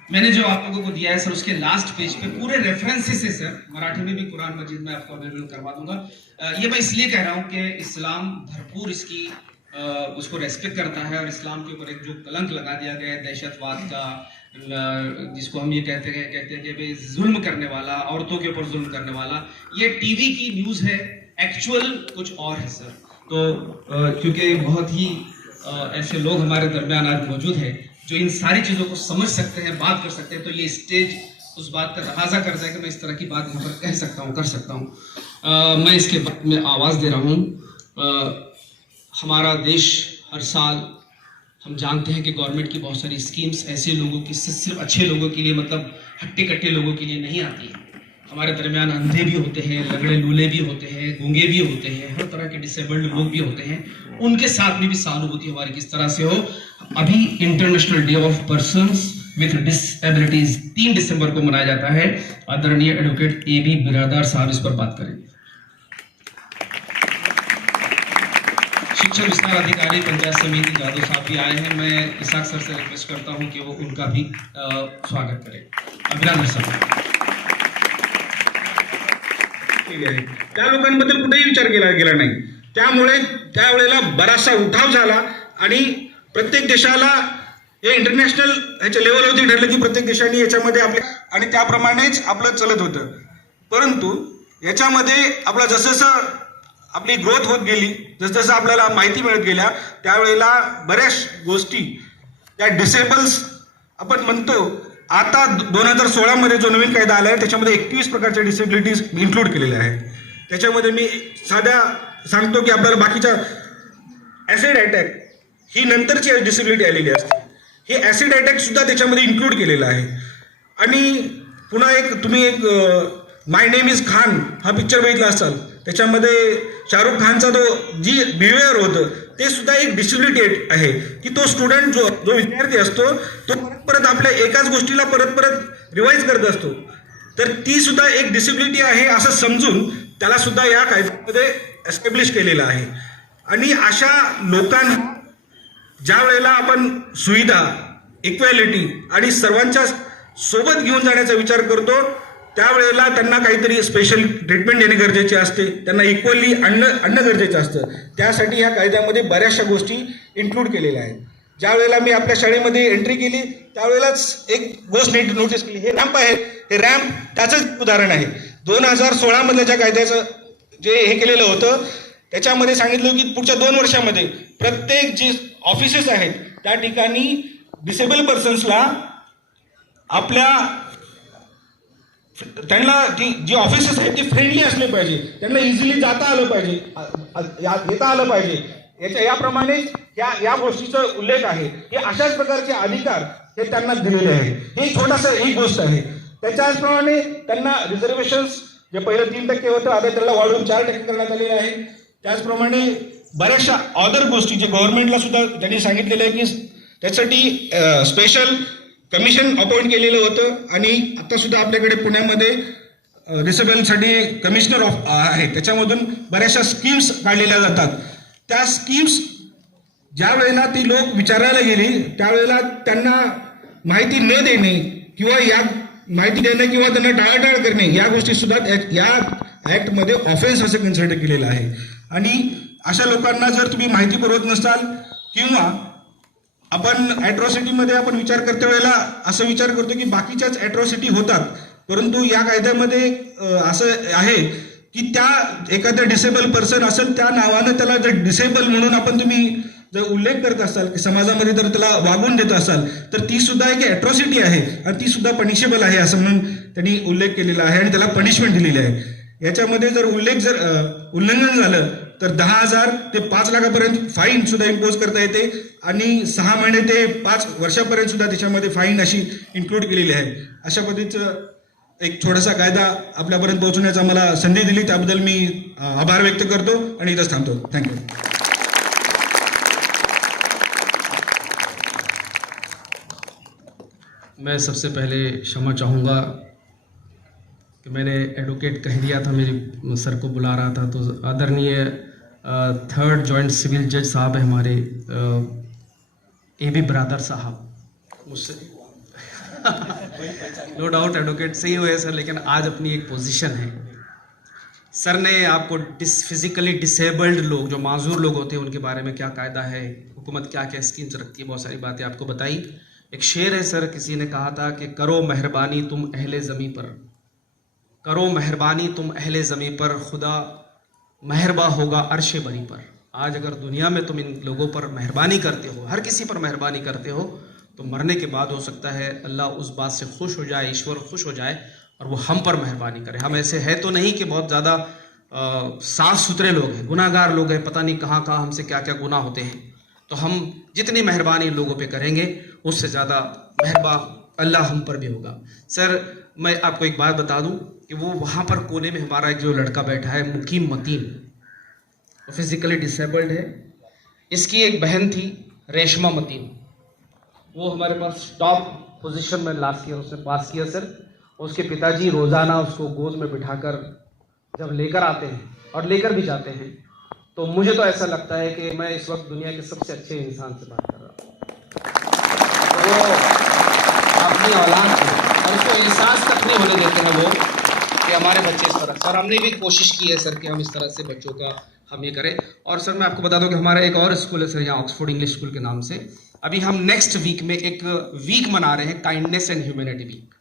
मैंने जो आप लोगों को दिया है सर, उसके लास्ट पेज पे पूरे रेफरेंसेस है सर, मराठी में भी कुरान मजीद में आपको अवेलेबल करवा दूंगा। ये मैं इसलिए कह रहा हूँ कि इस्लाम भरपूर इसकी उसको रेस्पेक्ट करता है, और इस्लाम के ऊपर एक जो कलंक लगा दिया गया है दहशतवाद का, जिसको हम ये कहते हैं कि भाई जुल्म करने वाला, औरतों के ऊपर जुल्म करने वाला, ये टीवी की न्यूज़ है, एक्चुअल कुछ और है सर। तो क्योंकि बहुत ही ऐसे लोग हमारे दरमियान आज मौजूद हैं जो इन सारी चीज़ों को समझ सकते हैं, बात कर सकते हैं, तो ये स्टेज उस बात का तकाजा करता है कि मैं इस तरह की बात यहाँ पर कह सकता हूँ, कर सकता हूँ। मैं इसके वक्त में आवाज़ दे रहा हूँ। हमारा देश हर साल, हम जानते हैं कि गवर्नमेंट की बहुत सारी स्कीम्स ऐसे लोगों की, सिर्फ अच्छे लोगों के लिए, मतलब हट्टे कट्टे लोगों के लिए नहीं आती है। हमारे दरमियान अंधे भी होते हैं, लगड़े लूले भी होते हैं, गूंगे भी होते हैं, हर तरह के डिसेबल्ड लोग भी होते हैं। उनके साथ में भी सहानुभूति हमारी किस तरह से हो। अभी international day of persons with disabilities 3 दिसंबर को मनाया जाता है। आदरणीय एडवोकेट AB बिरादार साहब इस पर बात करेंगे। शिक्षा विस्तार अधिकारी पंचायत समिति जादव साहब भी आए हैं। मैं इसाक सर से रिक्वेस्ट करता हूं कि वो उनका भी स्वागत करें। बिरादार साहब। त्या लोकांबद्दल कुठेही विचार केला गेला नाही, त्यामुळे त्यावेळेला बराचसा उठाव झाला आणि प्रत्येक देशाला हे इंटरनॅशनल ह्याच्या लेवलवरती ठरलं की प्रत्येक देशाने याच्यामध्ये आपले, आणि त्याप्रमाणेच आपलं चलत होतं। परंतु याच्यामध्ये आपलं जसं आपली ग्रोथ होत गेली, जसं आपल्याला माहिती मिळत गेल्या, त्यावेळेला बऱ्याच गोष्टी त्या डिसेबल्स आपण म्हणतो, आता 2016 मध्ये जो नवीन कायदा आला आहे त्याच्यामध्ये 21 प्रकारच्या डिसेबिलिटीज इन्क्लूड केलेल्या आहेत। त्याच्यामध्ये मी साध्या सांगतो की आपल्याला बाकीच्या ॲसिड अटॅक ही नंतरची डिसेबिलिटी आलेली असते, हे ॲसिड अटॅक सुद्धा त्याच्यामध्ये इन्क्लूड केलेला आहे। आणि पुन्हा एक तुम्ही एक माय नेम इज खान हा पिक्चर बघितला असाल, त्याच्यामध्ये शाहरुख खानचा तो जी बिहेवियर होतं ते सुद्धा एक डिसेबिलिटी आहे की तो स्टुडंट जो विद्यार्थी असतो तो परत आपल्या एकाच गोष्टीला परत रिवाइज करत असतो, तर ती सुद्धा एक डिसेबिलिटी आहे असं समजून त्याला सुद्धा या कायद्यामध्ये एस्टॅब्लिश केलेलं आहे। आणि अशा लोकांना ज्या वेळेला आपण सुविधा, इक्वॅलिटी आणि सर्वांच्या सोबत घेऊन जाण्याचा विचार करतो, त्यावेळेला त्यांना काहीतरी स्पेशल ट्रीटमेंट देणे गरजेचे असते, त्यांना इक्वली अन्न गरजेचं असतं। त्यासाठी या कायद्यामध्ये बऱ्याचशा गोष्टी इन्क्लूड केलेल्या आहेत। ज्या वेळेला मी आपल्या शाळेमध्ये एंट्री केली त्यावेळेलाच एक गोष्ट नोटीस केली, हे रॅम्प आहे, हे रॅम्प त्याचंच उदाहरण आहे। 2016 मधल्या ज्या कायद्याचं जे हे केलेलं होतं त्याच्यामध्ये सांगितलं की पुढच्या 2 वर्षामध्ये प्रत्येक जे ऑफिसेस आहेत त्या ठिकाणी डिसेबल पर्सन्सला आपल्या त्यांना जी ऑफिसेस आहेत ते फ्रेंडली असले पाहिजे, त्यांना इझिली जाता आलं पाहिजे, येता आलं पाहिजे, याप्रमाणे या गोष्टीचा उल्लेख आहे की अशाच प्रकारचे अधिकार हे त्यांना दिलेले आहेत। ही छोटासा ही गोष्ट आहे। त्याच्याचप्रमाणे त्यांना रिझर्वेशन्स जे पहिलं 3% होतं आता त्याला वाढवून 4% करण्यात आलेले आहे। त्याचप्रमाणे बऱ्याचशा अदर गोष्टी जे गव्हर्नमेंटला सुद्धा त्यांनी सांगितलेलं आहे की त्यासाठी स्पेशल कमिशन अपॉइंट केलेलं होतं। आणि आता सुद्धा आपल्याकडे पुण्यामध्ये डिसेबलसाठी कमिशनर आहे, त्याच्यामधून बऱ्याचशा स्कीम्स काढलेल्या जातात। त्या स्कीम्स ज्या वेळेला ती लोक विचारायला गेली त्यावेळेला त्यांना माहिती न देणे किंवा या माहिती देणे किंवा त्यांना टाळाटाळ करणे या गोष्टी सुद्धा या ॲक्टमध्ये ऑफेन्स असं कन्सिडर केलेलं आहे। आणि अशा लोकांना जर तुम्ही माहिती पुरवत नसाल किंवा आपण ॲट्रॉसिटीमध्ये आपण विचार करते वेळेला असं विचार करतो की बाकीच्याच ॲट्रॉसिटी होतात, परंतु या कायद्यामध्ये असं आहे की त्या एखाद्या डिसेबल पर्सन असेल त्या नावानं त्याला जर डिसेबल म्हणून आपण तुम्ही जर उल्लेख करत असाल की समाजामध्ये जर त्याला वागवून देत असाल तर ती सुद्धा एक ॲट्रॉसिटी आहे आणि ती सुद्धा पनिशेबल आहे असं म्हणून त्यांनी उल्लेख केलेला आहे आणि त्याला पनिशमेंट दिलेली आहे। याच्यामध्ये जर उल्लंघन झालं तर 10,000 ते 5 लाखापर्यंत फाईन सुद्धा इम्पोज करता येते आणि 6 महिने ते 5 वर्षापर्यंत सुद्धा त्याच्यामध्ये फाईन अशी इन्क्लूड केलेली आहे। अशा पद्धतीचं एक छोटासा कायदा आपल्यापर्यंत पोहोचवण्याचा मला संधी दिली त्याबद्दल मी आभार व्यक्त करतो आणि इथंच थांबतो। थँक्यू। मैं सबसे पहले क्षमा चाहूँगा कि मैंने एडवोकेट कह दिया था, मेरे सर को बुला रहा था। तो आदरणीय 3rd जॉइंट सिविल जज साहब है हमारे AB बिरादार साहब, मुझसे नो डाउट एडवोकेट सही हुए सर, लेकिन आज अपनी एक पोजीशन है सर ने आपको फिजिकली डिसेबल्ड लोग, जो माजूर लोग होते हैं, उनके बारे में क्या कायदा है, हुकूमत क्या क्या स्कीम्स रखती है, बहुत सारी बातें आपको बताई। एक शेर है सर, किसी ने कहा था कि करो मेहरबानी तुम अहले ज़मीं पर, करो मेहरबानी तुम अहले ज़मीं पर, खुदा मेहरबा होगा अर्श बरी पर। आज अगर दुनिया में तुम इन लोगों पर मेहरबानी करते हो, हर किसी पर मेहरबानी करते हो, तो मरने के बाद हो सकता है अल्लाह उस बात से खुश हो जाए, ईश्वर खुश हो जाए और वो हम पर मेहरबानी करे। हम ऐसे है तो नहीं कि बहुत ज़्यादा साफ़ सुथरे लोग हैं, गुनाहगार लोग हैं, पता नहीं कहाँ कहाँ हमसे क्या क्या गुनाह होते हैं। तो हम जितनी मेहरबानी लोगों पे करेंगे, उससे ज़्यादा मेहरबान अल्लाह हम पर भी होगा। सर मैं आपको एक बात बता दूं कि वो वहाँ पर कोने में हमारा एक जो लड़का बैठा है, मुकीम मतीन, वो फिज़िकली डिसेबल्ड है। इसकी एक बहन थी रेशमा मतीन, वो हमारे पास टॉप पोजीशन में लास्ट ईयर उसने पास किया सर। उसके पिताजी रोज़ाना उसको गोद में बिठाकर जब लेकर आते हैं और लेकर भी जाते हैं, तो मुझे तो ऐसा लगता है कि मैं इस वक्त दुनिया के सबसे अच्छे इंसान से बात कर रहा हूँ। तो वो अपनी औलाद को, और उसको एहसास तक नहीं होने देते हैं वो कि हमारे बच्चे इस तरह। और हमने भी कोशिश की है सर कि हम इस तरह से बच्चों का हम ये करें। और सर मैं आपको बता दूं कि हमारा एक और स्कूल है सर यहाँ, ऑक्सफोर्ड इंग्लिश स्कूल के नाम से। अभी हम नेक्स्ट वीक में एक वीक मना रहे हैं, काइंडनेस एंड ह्यूमैनिटी वीक।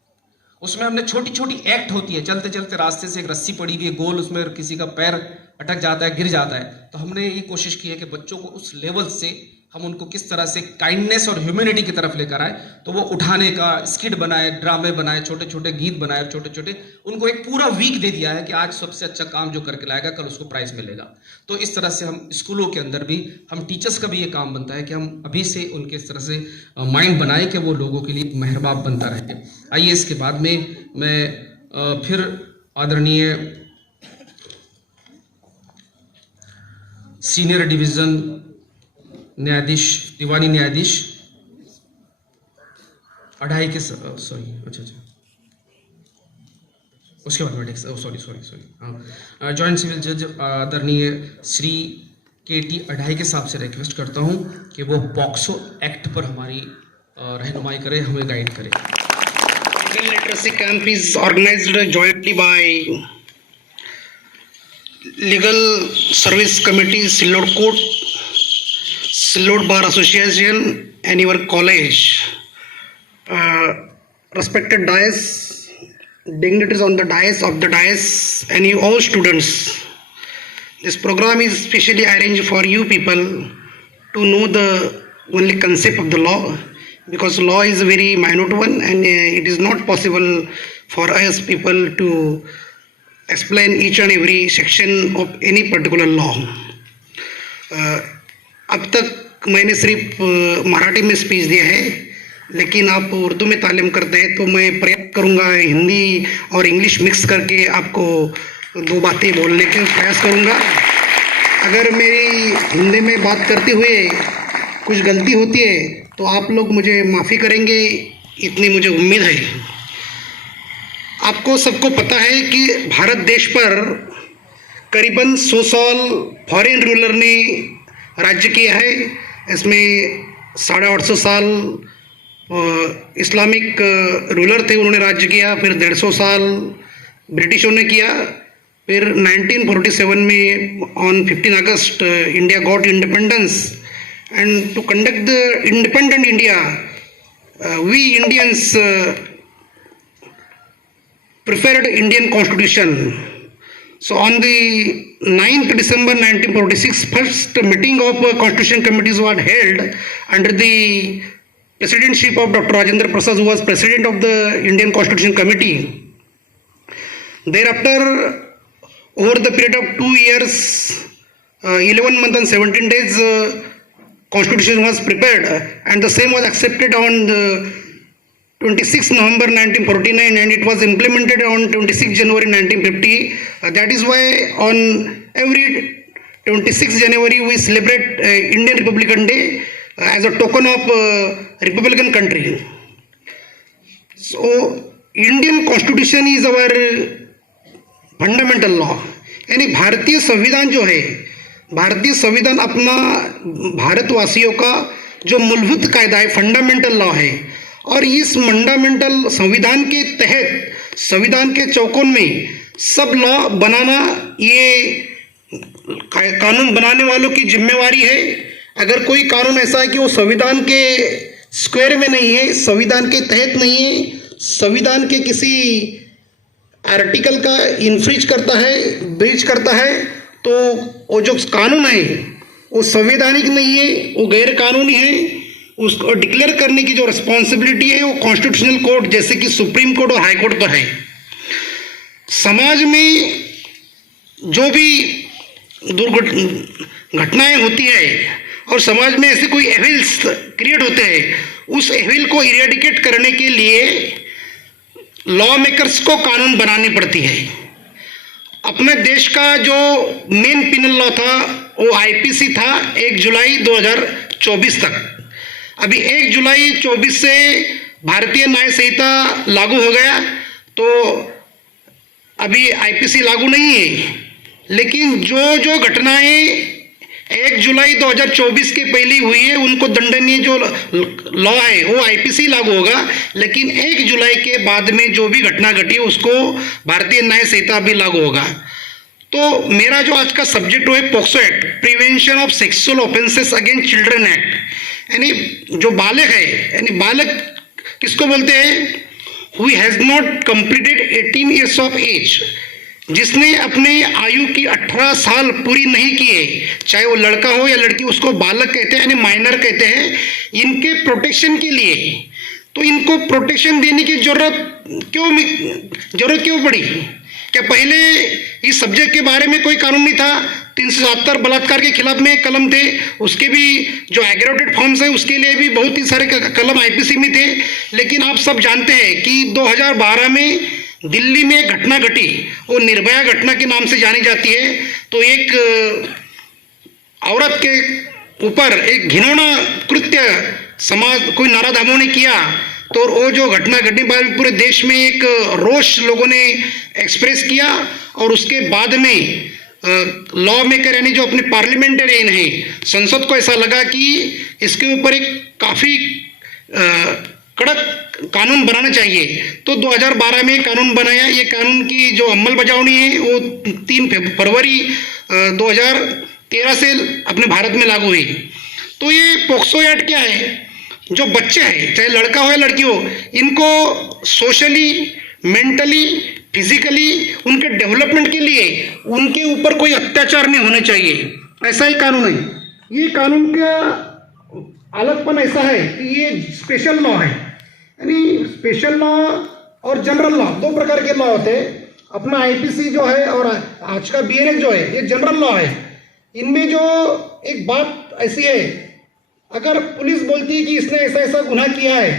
उसमें हमने छोटी छोटी एक्ट होती है, चलते चलते रास्ते से एक रस्सी पड़ी हुई है गोल, उसमें किसी का पैर अटक जाता है, गिर जाता है, तो हमने ये कोशिश की है कि बच्चों को उस लेवल से हम उनको किस तरह से काइंडनेस और ह्यूमैनिटी की तरफ लेकर आए। तो वो उठाने का स्किट बनाए, ड्रामे बनाए, छोटे छोटे गीत बनाए, छोटे छोटे उनको एक पूरा वीक दे दिया है कि आज सबसे अच्छा काम जो करके लाएगा कल उसको प्राइज मिलेगा। तो इस तरह से हम स्कूलों के अंदर भी, हम टीचर्स का भी ये काम बनता है कि हम अभी से उनके इस तरह से माइंड बनाए कि वो लोगों के लिए मेहरबाब बनता रहे। आइए इसके बाद में मैं फिर आदरणीय सीनियर डिवीज़न न्यायाधीश, दीवानी न्यायाधीश अढ़ाई के अच्छा उसके बाद में सॉरी हाँ जॉइंट सिविल जज आदरणीय श्री KT अढ़ाई के साहब से रिक्वेस्ट करता हूं कि वो पॉक्सो एक्ट पर हमारी रहनुमाई करे, हमें गाइड करे। Legal literacy camp is organized jointly by Legal Service Committee, Sillod Court, Sillod Bar Association and your college. Respected dais, dignitaries on the dais of the dais and you all students. This program is specially arranged for you people to know the only concept of the law, because law is a very minute one and it is not possible for us people to explain each and every section of any particular law. अब तक मैंने सिर्फ मराठी में speech दिया है, लेकिन आप उर्दू में तालीम करते हैं तो मैं प्रयास करूँगा हिंदी और इंग्लिश मिक्स करके आपको दो बातें बोलने के प्रयास करूँगा। अगर मेरी हिंदी में बात करते हुए कुछ गलती होती है तो आप लोग मुझे माफ़ी करेंगे, इतनी मुझे उम्मीद है। आपको सबको पता है कि भारत देश पर करीबन 100 साल फॉरेन रूलर ने राज्य किया है। इसमें 850 साल इस्लामिक रूलर थे, उन्होंने राज्य किया। फिर 150 साल ब्रिटिशों ने किया। फिर 1947 में on 15 August India got independence, and to conduct the independent India, we Indians preferred Indian Constitution. So on the 9th December 1946, first meeting of Constitution Committees was held under the presidentship of Dr. Rajendra Prasad, who was president of the Indian Constitution Committee. Thereafter, over the period of 2 years, 11 months and 17 days, Constitution was prepared and the same was accepted on the 26 November 1949 and it was implemented on 26 January 1950. That is why on every 26 January we celebrate Indian Republican Day as a token of Republican country. So Indian Constitution is our fundamental law. यानी भारतीय संविधान जो है, भारतीय संविधान अपना भारतवासियों का जो मूलभूत कायदा है, फंडामेंटल लॉ है। और इस फंडामेंटल संविधान के तहत, संविधान के चौकोन में सब लॉ बनाना ये कानून बनाने वालों की जिम्मेवारी है। अगर कोई कानून ऐसा है कि वो संविधान के स्क्वायर में नहीं है, संविधान के तहत नहीं है, संविधान के किसी आर्टिकल का इन्फ्रिज करता है, ब्रीच करता है, तो वो जो कानून है वो संवैधानिक नहीं है, वो गैर कानूनी है। उसको डिक्लेयर करने की जो रिस्पॉन्सिबिलिटी है वो कॉन्स्टिट्यूशनल कोर्ट जैसे कि सुप्रीम कोर्ट और हाई कोर्ट पर है। समाज में जो भी घटनाएं होती है और समाज में ऐसे कोई एविल्स क्रिएट होते हैं, उस एविल को इरेडिकेट करने के लिए लॉ मेकर्स को कानून बनानी पड़ती है। अपने देश का जो मेन पिनल लॉ था वो आईपीसी था 1 जुलाई 2024 तक। अभी 1 जुलाई 24 से भारतीय न्याय संहिता लागू हो गया, तो अभी आईपीसी लागू नहीं है। लेकिन जो जो घटनाएं 1 जुलाई 2024 के पहले हुई है उनको दंडनीय जो लॉ है वो आईपीसी लागू होगा, लेकिन 1 जुलाई के बाद में जो भी घटना घटी उसको भारतीय न्याय संहिता भी लागू होगा। तो मेरा जो आज का सब्जेक्ट है POCSO act, prevention of sexual offences against children act, यानी जो बालक है, यानी बालक किसको बोलते हैं, who has not completed 18 years of age, जिसने अपने आयु की 18 साल पूरी नहीं किए, चाहे वो लड़का हो या लड़की, उसको बालक कहते हैं, यानी माइनर कहते हैं। इनके प्रोटेक्शन के लिए, तो इनको प्रोटेक्शन देने की जरूरत क्यों पड़ी? क्या पहले इस सब्जेक्ट के बारे में कोई कानून नहीं था? 377 बलात्कार के खिलाफ में कलम थे, उसके भी जो एग्रेवेटेड फॉर्म्स है उसके लिए भी बहुत ही सारे कलम आईपीसी में थे। लेकिन आप सब जानते हैं कि 2012 में दिल्ली में एक घटना घटी, वो निर्भया घटना के नाम से जानी जाती है। तो एक औरत के ऊपर एक घिनौना कृत्य समाज कोई नाराधामों ने किया, तो वो जो घटना घटने बाद पूरे देश में एक रोष लोगों ने एक्सप्रेस किया, और उसके बाद में लॉ मेकर यानी जो अपने पार्लियामेंटेरियन है, संसद को ऐसा लगा कि इसके ऊपर एक काफ़ी कड़क कानून बनाना चाहिए। तो 2012 में कानून बनाया। ये कानून की जो अमलबजावनी है वो 3 फरवरी 2013 से अपने भारत में लागू हुई। तो ये पॉक्सो एक्ट क्या है? जो बच्चे हैं, चाहे लड़का हो या लड़की हो, इनको सोशली, मेंटली, फिजिकली उनके डेवलपमेंट के लिए उनके ऊपर कोई अत्याचार नहीं होने चाहिए, ऐसा ही कानून है। ये कानून का अलगपन ऐसा है कि ये स्पेशल लॉ है, यानी स्पेशल लॉ और जनरल लॉ 2 प्रकार के लॉ होते हैं। अपना आईपीसी जो है और आज का बीएनएस जो है ये जनरल लॉ है। इनमें जो एक बात ऐसी है, अगर पुलिस बोलती है कि इसने ऐसा ऐसा गुनाह किया है,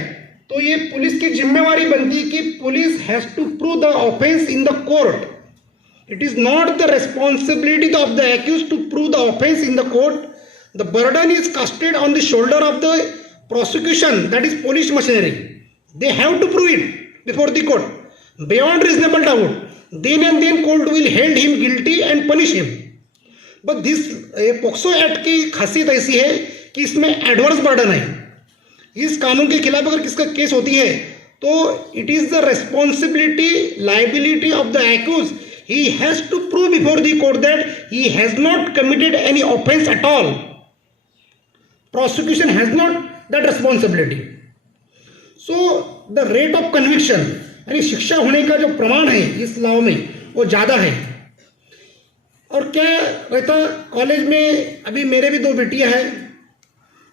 तो ये पुलिस की जिम्मेवारी बनती है कि police has to prove the offence in the court. It is not the responsibility of the accuse to prove the offence in the court. The burden is casted on the shoulder of the prosecution, that is police machinery. They have to prove it before the court beyond reasonable doubt. Then and then court will hold him guilty and punish him. But this POCSO act की खासियत ऐसी है कि इसमें adverse burden है। इस कानून के खिलाफ अगर किसका केस होती है तो it is the responsibility, liability of the accuse. He has to prove before the court that he has not committed any offense at all. Prosecution has not that responsibility. So the rate of conviction, यानी शिक्षा होने का जो प्रमाण है इस law में वो ज़्यादा है। और क्या रहता, कॉलेज में अभी मेरे भी 2 बेटियां हैं,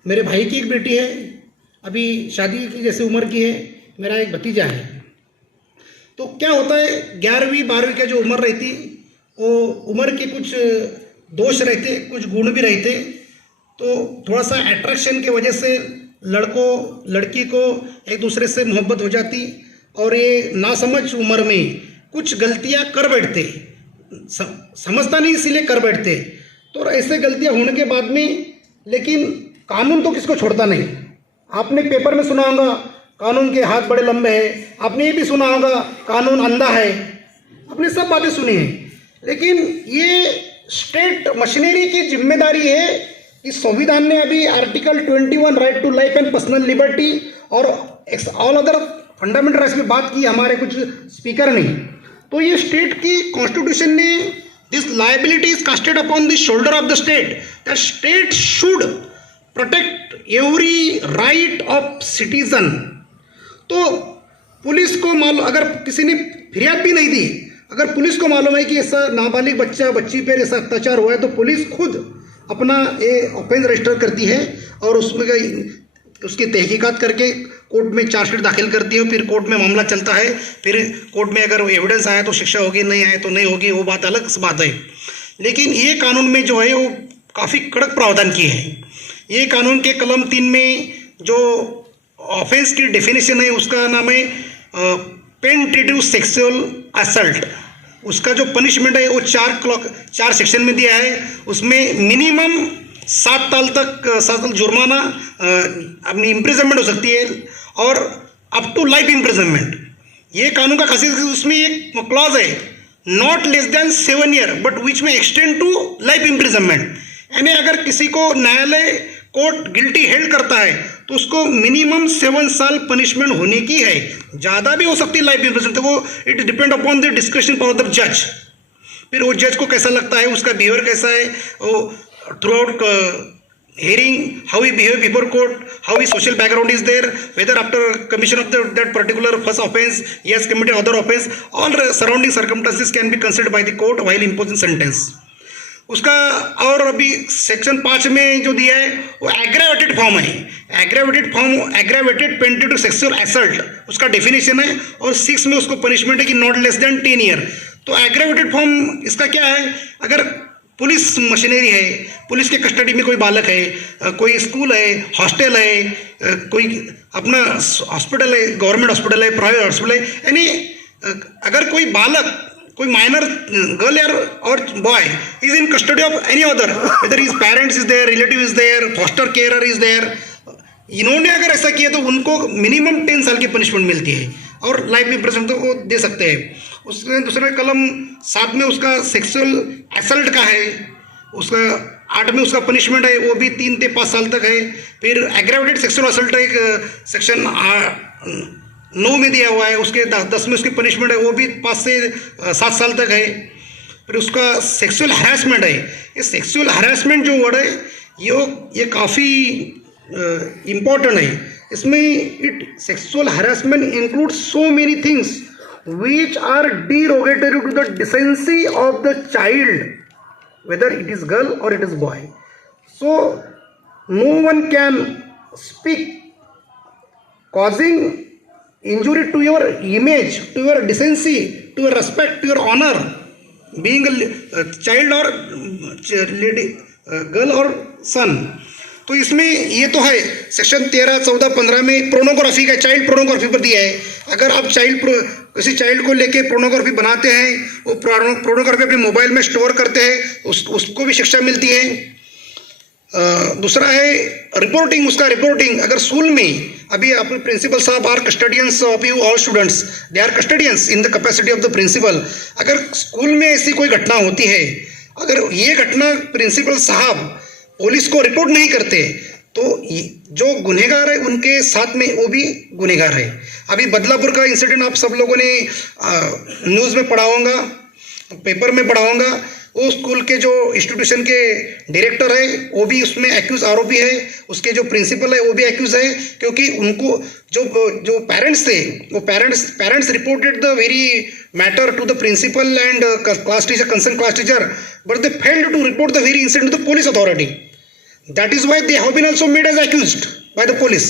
मेरे भाई की एक बेटी है, अभी शादी की जैसे उम्र की है, मेरा एक भतीजा है। तो क्या होता है, 11वीं 12वीं का जो उम्र रहती, वो उम्र के कुछ दोष रहते, कुछ गुण भी रहते। तो थोड़ा सा अट्रैक्शन की वजह से लड़कों लड़की को एक दूसरे से मोहब्बत हो जाती, और ये नासमझ उम्र में कुछ गलतियां कर बैठते, समझता नहीं इसीलिए कर बैठते। तो ऐसे गलतियां होने के बाद में, लेकिन कानून तो किसको छोड़ता नहीं। आपने पेपर में सुना होगा कानून के हाथ बड़े लंबे हैं, आपने ये भी सुना होगा कानून अंधा है, आपने सब बातें सुनी हैं। लेकिन ये स्टेट मशीनरी की जिम्मेदारी है। इस संविधान ने अभी article 21 right to life and personal liberty और ऑल अदर फंडामेंटल राइट्स की बात की हमारे कुछ स्पीकर ने। तो ये स्टेट की कॉन्स्टिट्यूशन ने this liability is casted upon the shoulder of the state that state should protect every right of citizen. तो पुलिस को मालूम, अगर किसी ने फिरियाद भी नहीं दी, अगर पुलिस को मालूम है कि ऐसा नाबालिग बच्चा बच्ची पर ऐसा अत्याचार हुआ है, तो पुलिस खुद अपना ये ऑफेंस रजिस्टर करती है और उसमें उसकी तहकीकात करके कोर्ट में चार्जशीट दाखिल करती है। फिर कोर्ट में मामला चलता है, फिर कोर्ट में अगर एविडेंस आया तो शिक्षा होगी, नहीं आए तो नहीं होगी, वो बात अलग बात है। लेकिन ये कानून में जो है वो काफ़ी कड़क प्रावधान किए हैं। ये कानून के कलम 3 में जो ऑफेंस की डेफिनेशन है उसका नाम है पेनिट्रेटिव सेक्सुअल असल्ट। उसका जो पनिशमेंट है वो 4 सेक्शन में दिया है। उसमें मिनिमम 7 साल जुर्माना, अपनी इम्प्रिजनमेंट हो सकती है और अप टू लाइफ इम्प्रिजनमेंट। ये कानून का खासियत है, उसमें एक क्लॉज है not less than 7 year but which में एक्सटेंड टू लाइफ इम्प्रिजनमेंट। यानी अगर किसी को न्यायालय कोर्ट गिल्टी हेल्ड करता है तो उसको मिनिमम 7 साल पनिशमेंट होने की है, ज़्यादा भी हो सकती है लाइफ इम्प्रिजनमेंट। तो वो it depend upon the description power of the जज। फिर वो जज को कैसा लगता है, उसका बिहेवियर कैसा है, वो throughout hearing, how he behave before court, how his social background is there, whether after commission of that particular first offense he has committed other offense, all surrounding circumstances can be considered by the court while imposing sentence. उसका और अभी section 5 में जो दिया है वो aggravated form है। Aggravated penetrative sexual assault उसका definition है और 6 में उसको पनिशमेंट है कि नॉट लेस देन 10 ईयर। तो एग्रेवेटेड फॉर्म इसका क्या है, अगर पुलिस मशीनरी है, पुलिस के कस्टडी में कोई बालक है, कोई स्कूल है, हॉस्टल है, कोई अपना हॉस्पिटल है, गवर्नमेंट हॉस्पिटल है, प्राइवेट हॉस्पिटल है, यानी अगर कोई बालक, कोई माइनर गर्ल और boy is in custody of any other, whether his parents is there, relative is there, foster carer is there, इन्होंने अगर ऐसा किया तो उनको मिनिमम 10 साल की पनिशमेंट मिलती है और लाइफ इम्प्रिजनमेंट तो वो दे सकते हैं। उसके दूसरे कलम 7 में उसका सेक्सुअल असल्ट का है, उसका 8 में उसका पनिशमेंट है वो भी 3 से 5 साल तक है। फिर एग्रेवेटेड सेक्सुअल असल्ट एक सेक्शन 9 में दिया हुआ है, उसके 10 में उसकी पनिशमेंट है वो भी 5 से 7 साल तक है। फिर उसका सेक्सुअल हरासमेंट है, ये सेक्सुअल हरासमेंट जो वर्ड है ये काफ़ी इम्पॉर्टेंट है। इसमें sexual harassment includes so many things which are derogatory to the decency of the child, whether it is girl or it is boy. So no one can speak causing injury to your image, to your decency, to your respect, to your honor, being a child or lady, girl or son. तो इसमें ये तो है section 13, 14, 15 में pornography का, child pornography पर दिया है। अगर आप किसी चाइल्ड को लेके प्रोनोग्राफी बनाते हैं, वो प्रोनोग्राफी अपने मोबाइल में स्टोर करते हैं, उसको भी शिक्षा मिलती है। दूसरा है रिपोर्टिंग, उसका रिपोर्टिंग अगर स्कूल में, अभी अपने प्रिंसिपल साहब are custodians of you all students, they are custodians in the capacity of the principal. अगर स्कूल में ऐसी कोई घटना होती है, अगर ये घटना प्रिंसिपल साहब पुलिस को रिपोर्ट नहीं करते तो जो गुनहगार है उनके साथ में वो भी गुनहगार है। अभी बदलापुर का इंसिडेंट आप सब लोगों ने न्यूज़ में पढ़ा होगा, पेपर में पढ़ा होगा। वो स्कूल के जो इंस्टीट्यूशन के डायरेक्टर है वो भी उसमें एक्यूज आरोपी है, उसके जो प्रिंसिपल है वो भी एक्यूज है, क्योंकि उनको जो पेरेंट्स थे वो parents reported the very matter to the principal and class teacher, concern class teacher, but they failed to report the very incident to the police authority. That is why they have been also made as accused by the police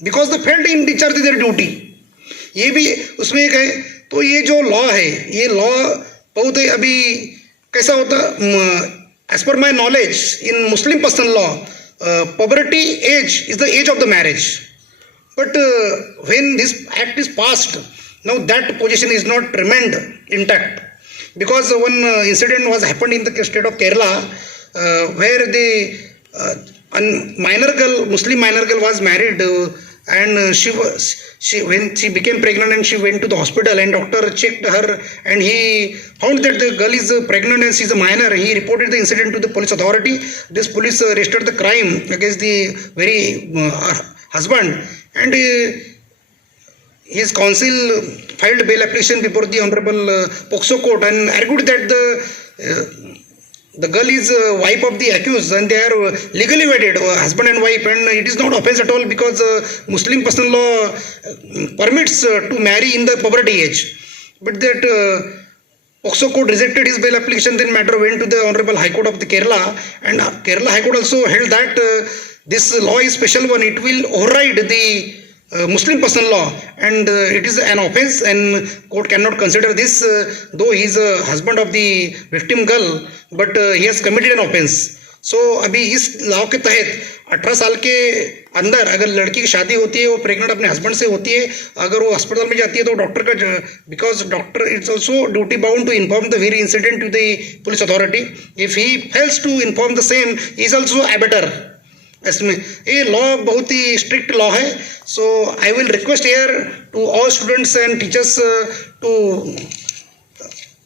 because they failed in discharge their duty. ये भी उसमें एक है. तो ये जो law है, ये लॉ बहुत ही अभी कैसा होता, as per my knowledge in Muslim personal law poverty age is the age of the marriage, but when this act is passed, now that position is not remained intact, because one incident was happened in the state of Kerala where the a minor girl, Muslim minor girl was married, and she when she became pregnant and she went to the hospital and doctor checked her and he found that the girl is pregnant and she is a minor. He reported the incident to the police authority. This police registered the crime against the very husband, and his counsel filed bail application before the Honorable POCSO court and argued that the girl is wife of the accused and they are legally wedded, husband and wife, and it is not offense at all because Muslim personal law permits to marry in the puberty age. But that POCSO court rejected his bail application, then matter went to the Honorable High Court of the Kerala, and Kerala High Court also held that this law is special one, it will override the Muslim personal law and it is an offense and court cannot consider this though he is a husband of the victim girl but he has committed an offense. So अभी इस law के तहत 18 साल के अंदर अगर लड़की की शादी होती है, वो प्रेग्नेंट अपने हस्बैंड से होती है, अगर वो अस्पताल में जाती है तो डॉक्टर का, because doctor it's also duty bound to inform the very incident to the police authority. If he fails to inform the same he is also abettor. इसमें ये लॉ बहुत ही स्ट्रिक्ट लॉ है. So I will request here to all students and teachers to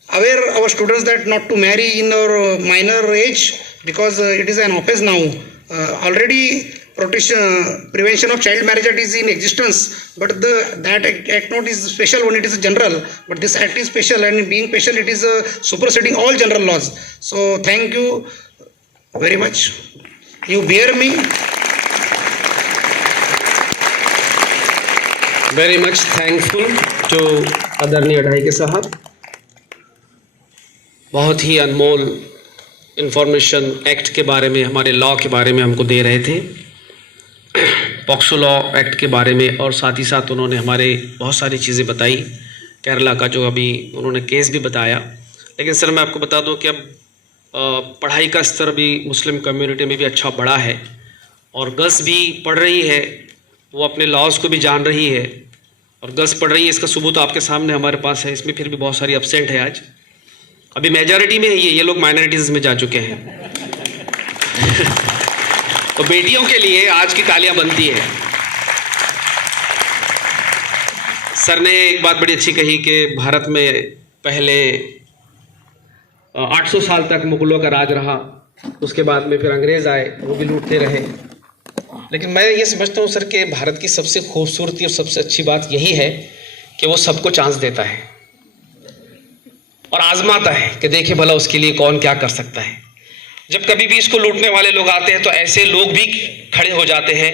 aware our students that not to marry in our minor age because it is an offense now. Already prevention of child marriage act is in existence, but that act not is special when it is general, but this act is special and being special it is superseding all general laws. So thank you very much. You bear me. Very much thankful to आदरणीय ढाई के साहब. बहुत ही अनमोल information act के बारे में, हमारे law के बारे में हमको दे रहे थे, पॉक्सो लॉ एक्ट के बारे में, और साथ ही साथ उन्होंने हमारे बहुत सारी चीज़ें बताई. केरला का जो अभी उन्होंने केस भी बताया. लेकिन सर मैं आपको बता दूं कि अब पढ़ाई का स्तर भी मुस्लिम कम्युनिटी में भी अच्छा बढ़ा है और गर्ल्स भी पढ़ रही है, वो अपने लॉज को भी जान रही है और गर्ल्स पढ़ रही है. इसका सबूत आपके सामने हमारे पास है. इसमें फिर भी बहुत सारी एब्सेंट है. आज अभी मेजॉरिटी में ये लोग माइनॉरिटीज़ में जा चुके हैं. तो बेटियों के लिए आज की तालियां बनती है. सर ने एक बात बड़ी अच्छी कही कि भारत में पहले 800 साल तक मुगलों का राज रहा, उसके बाद में फिर अंग्रेज़ आए, वो भी लूटते रहे. लेकिन मैं ये समझता हूँ सर कि भारत की सबसे खूबसूरती और सबसे अच्छी बात यही है कि वो सबको चांस देता है और आजमाता है कि देखे भला उसके लिए कौन क्या कर सकता है. जब कभी भी इसको लूटने वाले लोग आते हैं तो ऐसे लोग भी खड़े हो जाते हैं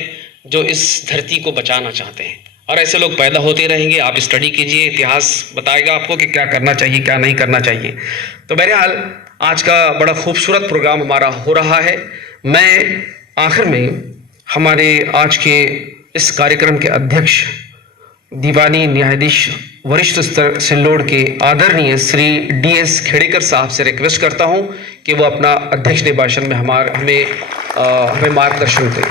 जो इस धरती को बचाना चाहते हैं, और ऐसे लोग पैदा होते रहेंगे. आप स्टडी कीजिए, इतिहास बताएगा आपको कि क्या करना चाहिए क्या नहीं करना चाहिए. तो बहरहाल आज का बड़ा खूबसूरत प्रोग्राम हमारा हो रहा है. मैं आखिर में हमारे आज के इस कार्यक्रम के अध्यक्ष दीवानी न्यायाधीश वरिष्ठ स्तर सिल्लोड के आदरणीय श्री DS खेड़ेकर साहब से रिक्वेस्ट करता हूं कि वो अपना अध्यक्ष भाषण में हमें मार्गदर्शन दें.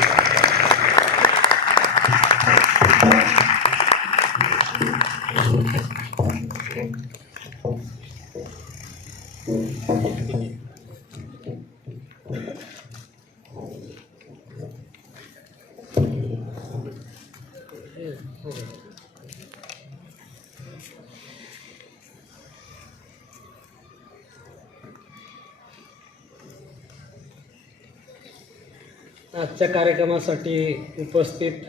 आजच्या कार्यक्रमासाठी उपस्थित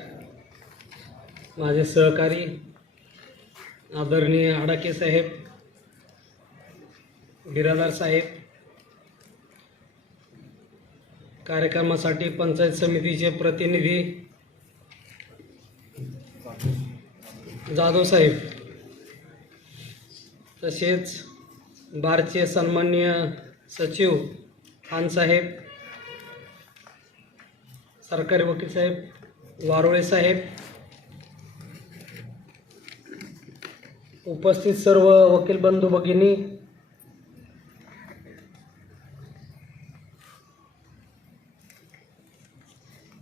माझे सहकारी आदरणीय आडाके साहेब, बिरादार साहेब, कार्यक्रमासाठी पंचायत समितीचे प्रतिनिधी जाधव साहेब, तसेच बारचे सन्माननीय सचिव खान साहेब, सरकारी वकील साहेब वारोळे साहेब, उपस्थित सर्व वकील बंधू भगिनी,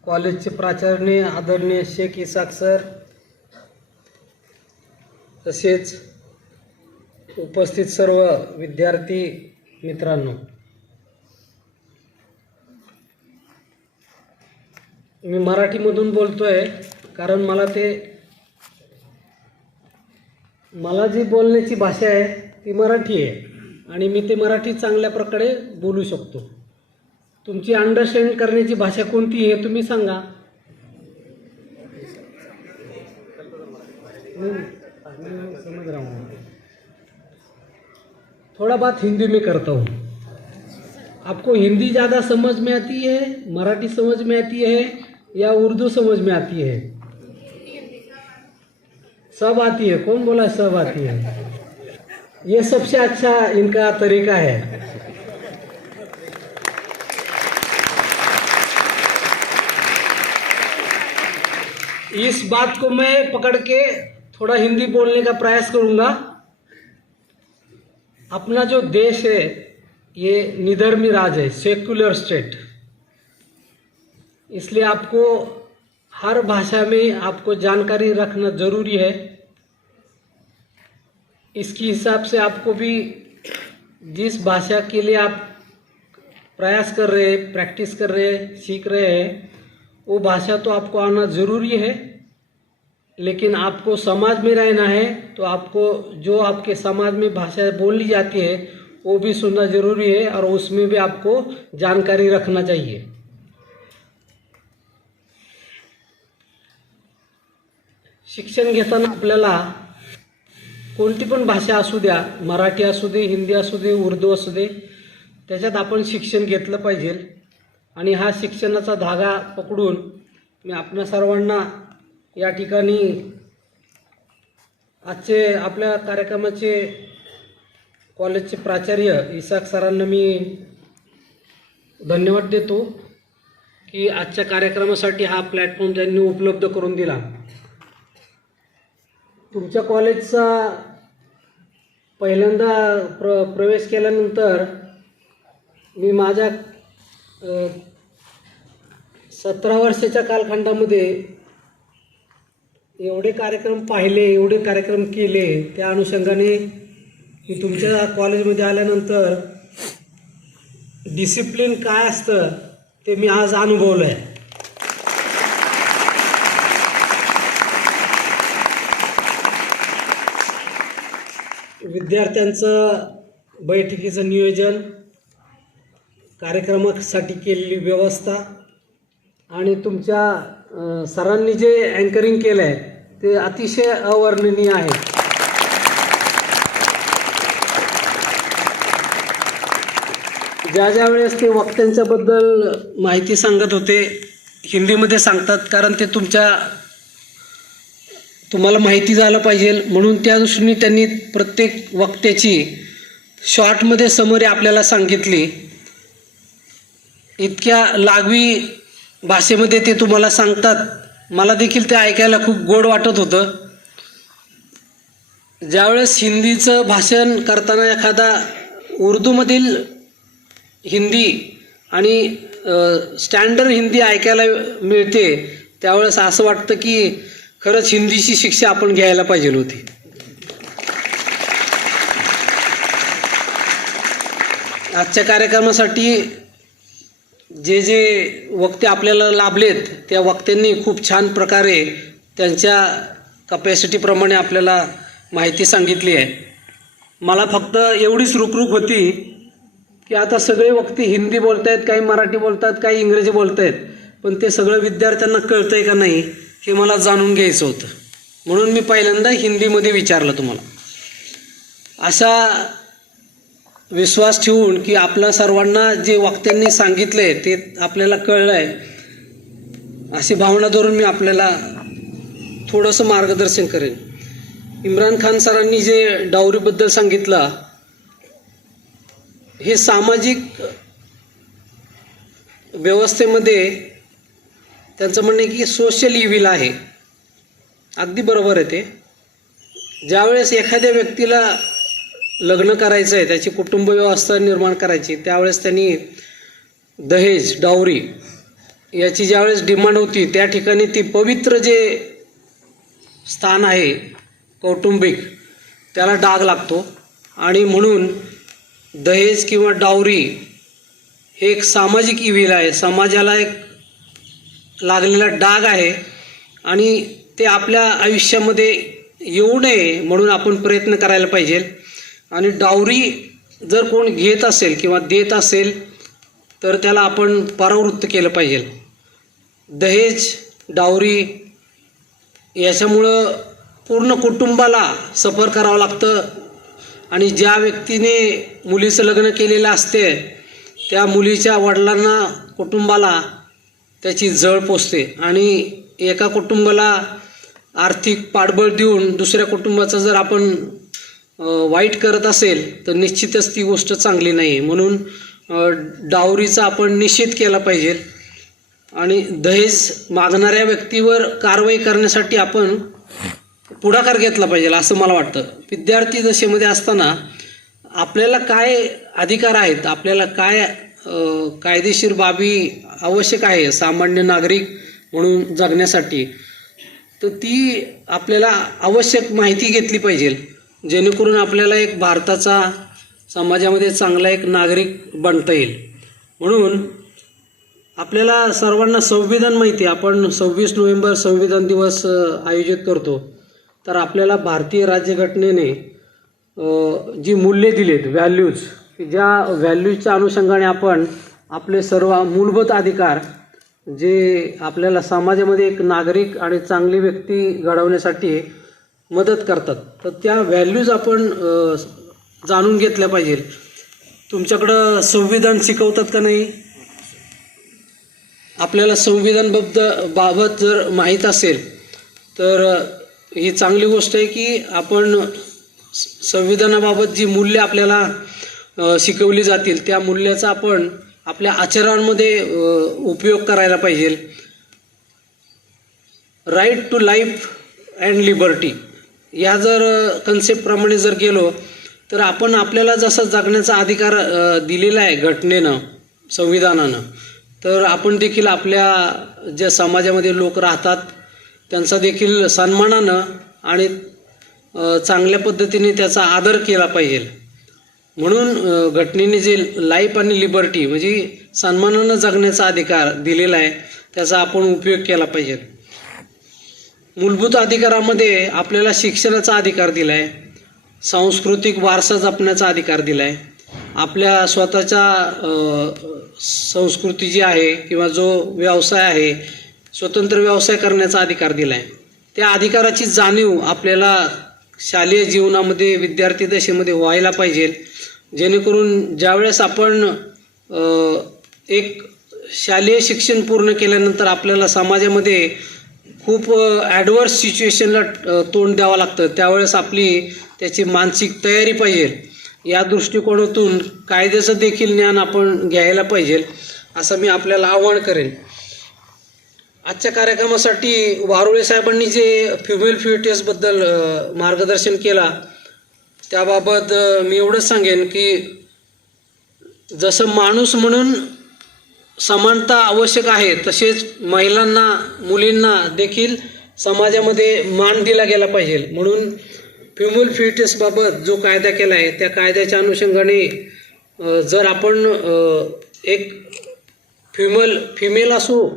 कॉलेजचे प्राचार्य आदरणीय शेख इसाक सर, तसेच उपस्थित सर्व विद्यार्थी मित्रांनो, मी मराठीमधून बोलतोय कारण मला जी बोलण्याची भाषा आहे ती मराठी आहे आणि मी ते मराठी चांगल्या प्रकारे बोलू शकतो. तुमची अंडरस्टँड करण्याची भाषा कोणती आहे तुम्ही सांगा. मैं समझ रहा हूँ। थोड़ा बात हिंदी में करता हूँ। आपको हिंदी ज़्यादा समझ में आती है, मराठी समझ में आती है या उर्दू समझ में आती है? सब आती है। कौन बोला सब आती है? ये सबसे अच्छा इनका तरीका है। इस बात को मैं पकड़ के थोड़ा हिंदी बोलने का प्रयास करूंगा। अपना जो देश है ये निधर्मी राज है, सेक्युलर स्टेट, इसलिए आपको हर भाषा में आपको जानकारी रखना जरूरी है। इसके हिसाब से आपको भी जिस भाषा के लिए आप प्रयास कर रहे हैं, प्रैक्टिस कर रहे हैं, सीख रहे हैं, वो भाषा तो आपको आना ज़रूरी है। लेकिन आपको समाज में रहना है तो आपको जो आपके समाज में भाषा बोली जाती है वो भी सुनना ज़रूरी है और उसमें भी आपको जानकारी रखना चाहिए। शिक्षण घेताना आपल्याला कोणती पण भाषा असू द्या, मराठी असू दे, हिंदी असू दे, उर्दू असू दे, त्याच्यात आपण शिक्षण घेतलं पाहिजे। आणि हा शिक्षणाचा धागा पकडून मी आपल्या सर्वांना या ठिकाणी आजचे आपल्या कार्यक्रमाचे कॉलेजचे प्राचार्य इसाक सरांना मी धन्यवाद देतो की आजच्या कार्यक्रमासाठी हा प्लॅटफॉर्म त्यांनी उपलब्ध करून दिला। तुमच्या कॉलेजचा पहिल्यांदा प्रवेश केल्यानंतर मी माझ्या 17 वर्षाच्या कालखंडामध्ये एवढे कार्यक्रम पाहिले, एवढे कार्यक्रम केले, त्या अनुषंगाने मी तुमच्या कॉलेजमध्ये आल्यानंतर डिसिप्लिन काय असतं ते मी आज अनुभवलं आहे। विद्यार्थ्यांचं बैठकीचं नियोजन, कार्यक्रमासाठी केलेली व्यवस्था आणि तुमच्या सरांनी जे अँकरिंग केलं आहे ते अतिशय अवर्णनीय आहे। ज्या वेळेस ते वक्त्यांच्याबद्दल माहिती सांगत होते, हिंदीमध्ये सांगतात कारण ते तुम्हाला माहिती झालं पाहिजे म्हणून त्या दृष्टीने त्यांनी प्रत्येक वक्त्याची शॉर्टमध्ये समरी आपल्याला सांगितली। इतक्या लागवी भाषेमध्ये ते तुम्हाला सांगतात, मला देखील ते ऐकायला खूप गोड वाटत होतं। ज्यावेळेस हिंदीचं भाषण करताना एखादा उर्दूमधील हिंदी आणि स्टँडर्ड हिंदी ऐकायला मिळते त्यावेळेस असं वाटतं की खरंच हिंदीची शिक्षा आपण घ्यायला पाहिजे होती। आजच्या कार्यक्रमासाठी जे वक्ते आपल्याला लाभलेत त्या वक्त्यांनी खूप छान प्रकारे त्यांच्या कपॅसिटीप्रमाणे आपल्याला माहिती सांगितली आहे। मला फक्त एवढीच रुकरुक होती की आता सगळे वक्ते हिंदी बोलत आहेत, काही मराठी बोलतात, काही इंग्रजी बोलत आहेत, पण ते सगळं विद्यार्थ्यांना कळतं आहे का नाही हे मला जाणून घ्यायचं होतं, म्हणून मी पहिल्यांदा हिंदीमध्ये विचारलं तुम्हाला। असा विश्वास ठेवून की आपल्या सर्वांना जे वक्त्यांनी सांगितले ते आपल्याला कळलं आहे अशी भावना धरून मी आपल्याला थोडंसं मार्गदर्शन करेन। इम्रान खान सरांनी जे डावरीबद्दल सांगितलं, हे सामाजिक व्यवस्थेमध्ये त्यांचं म्हणणं आहे की सोशल इव्हिल आहे। अगदी बरोबर आहे ते। ज्यावेळेस एखाद्या व्यक्तीला लग्न करायचं आहे, त्याची कुटुंब व्यवस्था निर्माण करायची, त्यावेळेस त्यांनी दहेज, डावरी याची ज्यावेळेस डिमांड होती त्या ठिकाणी ती पवित्र जे स्थान आहे कौटुंबिक त्याला डाग लागतो आणि म्हणून दहेज किंवा डावरी हे एक सामाजिक इव्हिल आहे, समाजाला एक लागलेला डाग आहे आणि ते आपल्या आयुष्यामध्ये येऊ नये म्हणून आपण प्रयत्न करायला पाहिजे। आणि डावरी जर कोण घेत असेल किंवा देत असेल तर त्याला आपण परावृत्त केलं पाहिजे। दहेज, डावरी याच्यामुळं पूर्ण कुटुंबाला सफर करावं लागतं आणि ज्या व्यक्तीने मुलीचं लग्न केलेलं असते त्या मुलीच्या वडिलांना कुटुंबाला त्याची झळ पोचते आणि एका कुटुंबाला आर्थिक पाठबळ देऊन दुसऱ्या कुटुंबाचं जर आपण वाईट करत असेल तर निश्चितच ती गोष्ट चांगली नाही. म्हणून डावरीचा आपण निषेध केला पाहिजे आणि दहेज मागणाऱ्या व्यक्तीवर कारवाई करण्यासाठी आपण पुढाकार घेतला पाहिजे असं मला वाटतं. विद्यार्थी दशेमध्ये असताना आपल्याला काय अधिकार आहेत, आपल्याला काय कायदेशीर बाबी आवश्यक आहे सामान्य नागरिक म्हणून जगण्यासाठी, तर ती आपल्याला आवश्यक माहिती घेतली पाहिजे जेणेकरून आपल्याला एक भारताचा समाजामध्ये चांगला एक नागरिक बनता येईल. म्हणून आपल्याला सर्वांना संविधान माहिती आहे. आपण 26 नोव्हेंबर संविधान दिवस आयोजित करतो. तर आपल्याला भारतीय राज्यघटनेने जी मूल्ये दिलीत, व्हॅल्यूज, ज्या व्हॅल्यूजच्या अनुषंगाने आपण आपले सर्व मूलभूत अधिकार जे आपल्याला समाजामध्ये एक नागरिक आणि चांगली व्यक्ती घडवण्यासाठी मदत करतात, तर त्या व्हॅल्यूज आपण जाणून घेतल्या पाहिजे. तुमच्याकडं संविधान शिकवतात का नाही? आपल्याला बाबत जर माहीत असेल तर ही चांगली गोष्ट आहे की आपण संविधानाबाबत जी मूल्य आपल्याला शिकवली जातील त्या मूल्याचा आपण आपल्या आचरणामध्ये उपयोग करायला पाहिजे. Right to life and liberty या जर कन्सेप्टप्रमाणे जर गेलो तर आपण आपल्याला जसा जगण्याचा अधिकार दिलेला आहे घटनेनं, संविधानानं, तर आपण देखील आपल्या ज्या समाजामध्ये लोक राहतात त्यांचा देखील सन्मानानं आणि चांगल्या पद्धतीने त्याचा आदर केला पाहिजे. म्हणून घटनेने जे लाईफ आणि लिबर्टी म्हणजे सन्मानानं जगण्याचा अधिकार दिलेला आहे त्याचा आपण उपयोग केला पाहिजे. मूलभूत अधिकारामध्ये आपल्याला शिक्षणाचा अधिकार दिला आहे, सांस्कृतिक वारसा जपण्याचा अधिकार दिला आहे, आपल्या स्वतःच्या संस्कृती जी आहे किंवा जो व्यवसाय आहे स्वतंत्र व्यवसाय करण्याचा अधिकार दिला आहे. त्या अधिकाराची जाणीव आपल्याला शालेय जीवनामध्ये विद्यार्थी दशेमध्ये व्हायला पाहिजे जेणेकरून ज्यावेळेस आपण एक शालेय शिक्षण पूर्ण केल्यानंतर आपल्याला समाजामध्ये खूप ॲडव्हर्स सिच्युएशनला तोंड द्यावं लागतं, त्यावेळेस आपली त्याची मानसिक तयारी पाहिजे. या दृष्टिकोनातून कायद्याचं देखील ज्ञान आपण घ्यायला पाहिजे असं मी आपल्याला आवाहन करेन. आजच्या कार्यक्रमासाठी वारुळे साहेबांनी जे फिमेल फ्युटर्सबद्दल मार्गदर्शन केला त्याबाबत मी एवढंच सांगेन की जसं माणूस म्हणून समानता आवश्यक आहे तसेच महिलांना, मुलींना देखील समाजामध्ये मान दिला गेला पाहिजे. म्हणून फिमेल फ्युटर्सबाबत जो कायदा केला आहे त्या कायद्याच्या अनुषंगाने जर आपण एक फिमेल असू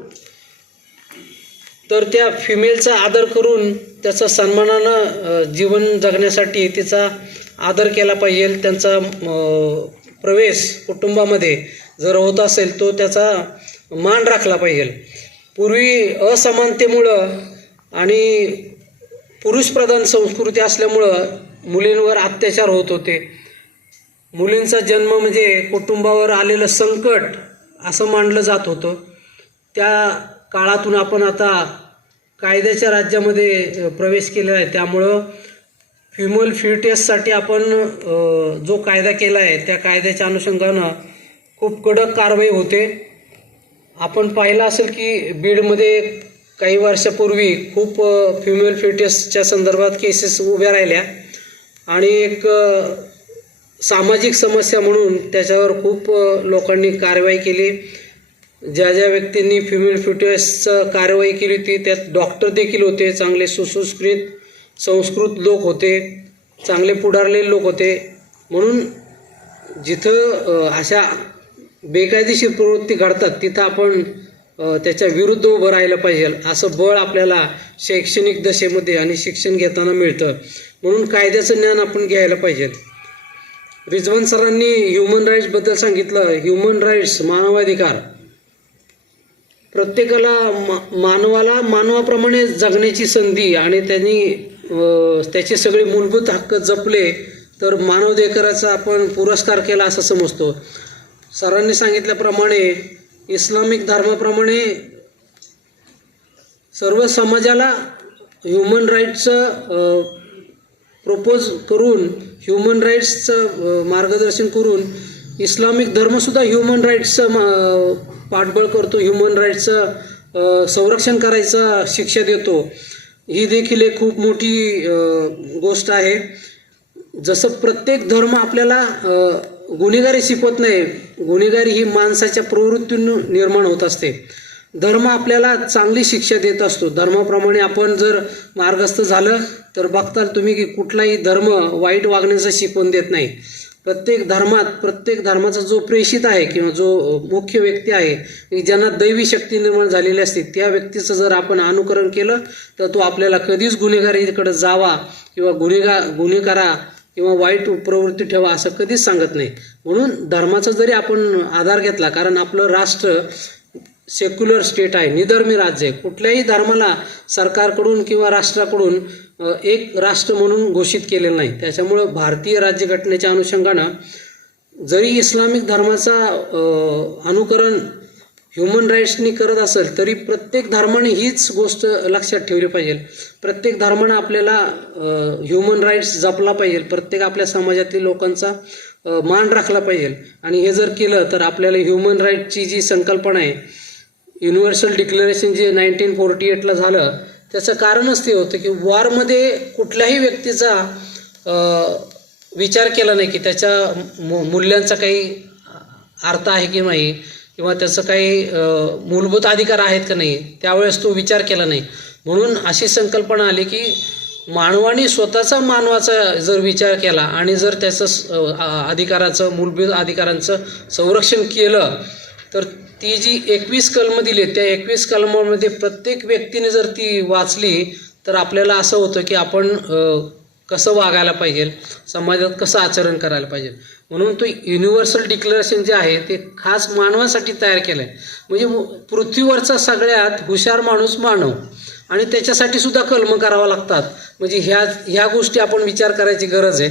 तर त्या फिमेलचा आदर करून त्याचा सन्मानानं जीवन जगण्यासाठी तिचा आदर केला पाहिजे. त्यांचा प्रवेश कुटुंबामध्ये जर होत असेल तो त्याचा मान राखला पाहिजे. पूर्वी असमानतेमुळं आणि पुरुषप्रधान संस्कृती असल्यामुळं मुलींवर अत्याचार होत होते. मुलींचा जन्म म्हणजे कुटुंबावर आलेलं संकट असं मानलं जात होतं. त्या काळातून आपण आता कायद्याच्या राज्यामध्ये प्रवेश केलेला आहे, त्यामुळं फिमेल फ्युटर्ससाठी आपण जो कायदा केला आहे त्या कायद्याच्या अनुषंगानं खूप कडक कारवाई होते. आपण पाहिलं असेल की बीडमध्ये काही वर्षापूर्वी खूप फिमेल फ्युटर्सच्या संदर्भात केसेस उभ्या राहिल्या आणि एक सामाजिक समस्या म्हणून त्याच्यावर खूप लोकांनी कारवाई केली. ज्या ज्या व्यक्तींनी फिमेल फ्युटर्सचं कारवाई केली होती त्यात डॉक्टर देखील होते, चांगले सुसंस्कृत संस्कृत लोक होते, चांगले पुढारलेले लोक होते. म्हणून जिथं अशा बेकायदेशीर प्रवृत्ती घडतात तिथं आपण त्याच्या विरुद्ध उभं राहिलं पाहिजे असं बळ आपल्याला शैक्षणिक दशेमध्ये आणि शिक्षण घेताना मिळतं. म्हणून कायद्याचं ज्ञान आपण घ्यायला पाहिजे. रिजवान सरांनी ह्युमन राईट्सबद्दल सांगितलं. ह्युमन राईट्स मानवाधिकार प्रत्येकाला मानवाला मानवाप्रमाणे जगण्याची संधी आणि त्यांनी त्याचे सगळे मूलभूत हक्क जपले तर मानवाधिकाराचा आपण पुरस्कार केला असं समजतो. सरांनी सांगितल्याप्रमाणे इस्लामिक धर्माप्रमाणे सर्व समाजाला ह्युमन राईट्सचं प्रपोज करून, ह्युमन राईट्सचं मार्गदर्शन करून इस्लामिक धर्मसुद्धा ह्युमन राईट्सचं पाठबळ करतो, ह्युमन राईट्सचं संरक्षण करायचा शिक्षा देतो. ही देखील एक खूप मोठी गोष्ट आहे. जसं प्रत्येक धर्म आपल्याला गुन्हेगारी शिकवत नाही, गुन्हेगारी ही माणसाच्या प्रवृत्तीतून निर्माण होत असते. धर्म आपल्याला चांगली शिक्षा देत असतो. धर्माप्रमाणे आपण जर मार्गस्थ झालं तर बघताल तुम्ही की कुठलाही धर्म वाईट वागण्याचं शिकवण देत नाही. प्रत्येक धर्माचा जो प्रेषित आहे किंवा जो मुख्य व्यक्ती आहे की ज्यांना दैवी शक्ती निर्माण झालेली असते त्या व्यक्तीचं जर आपण अनुकरण केलं तर तो आपल्याला कधीच गुन्हेगारीकडे जावा किंवा गुन्हे करा किंवा वाईट प्रवृत्ती ठेवा असं कधीच सांगत नाही. म्हणून धर्माचा जरी आपण आधार घेतला, कारण आपलं राष्ट्र सेक्युलर स्टेट आहे, निधर्मी राज्य आहे, कुठल्याही धर्माला सरकारकडून किंवा राष्ट्राकडून एक राष्ट्र म्हणून घोषित केलेलं नाही. त्याच्यामुळं भारतीय राज्यघटनेच्या अनुषंगानं जरी इस्लामिक धर्माचा अनुकरण ह्युमन राईट्सनी करत असेल तरी प्रत्येक धर्माने हीच गोष्ट लक्षात ठेवली पाहिजे. प्रत्येक धर्मानं आपल्याला ह्युमन राईट्स जपला पाहिजे, प्रत्येक आपल्या समाजातील लोकांचा मान राखला पाहिजे. आणि हे जर केलं तर आपल्याला ह्युमन राईटची जी संकल्पना आहे, युनिव्हर्सल डिक्लेरेशन जे 1948ला झालं, त्याचं कारणच ते होतं की वॉरमध्ये कुठल्याही व्यक्तीचा विचार केला नाही की त्याच्या मूल्यांचा काही अर्थ आहे की नाही किंवा त्याचं काही मूलभूत अधिकार आहेत का नाही, त्यावेळेस तो विचार केला नाही. म्हणून अशी संकल्पना आली की मानवाने स्वतःचा मानवाचा जर विचार केला आणि जर त्याचं अधिकाराचं, मूलभूत अधिकारांचं संरक्षण केलं तर ती जी 21 कलमं दिली त्या 21 कलमांमध्ये प्रत्येक व्यक्तीने जर ती वाचली तर आपल्याला असं होतं की आपण कसं वागायला पाहिजे, समाजात कसं आचरण करायला पाहिजे. म्हणून तो युनिव्हर्सल डिक्लेरेशन जे आहे ते खास मानवासाठी तयार केलं आहे. म्हणजे पृथ्वीवरचा सगळ्यात हुशार माणूस मानव, आणि त्याच्यासाठी सुद्धा कलम करावं लागतात. म्हणजे ह्या गोष्टी आपण विचार करायची गरज आहे.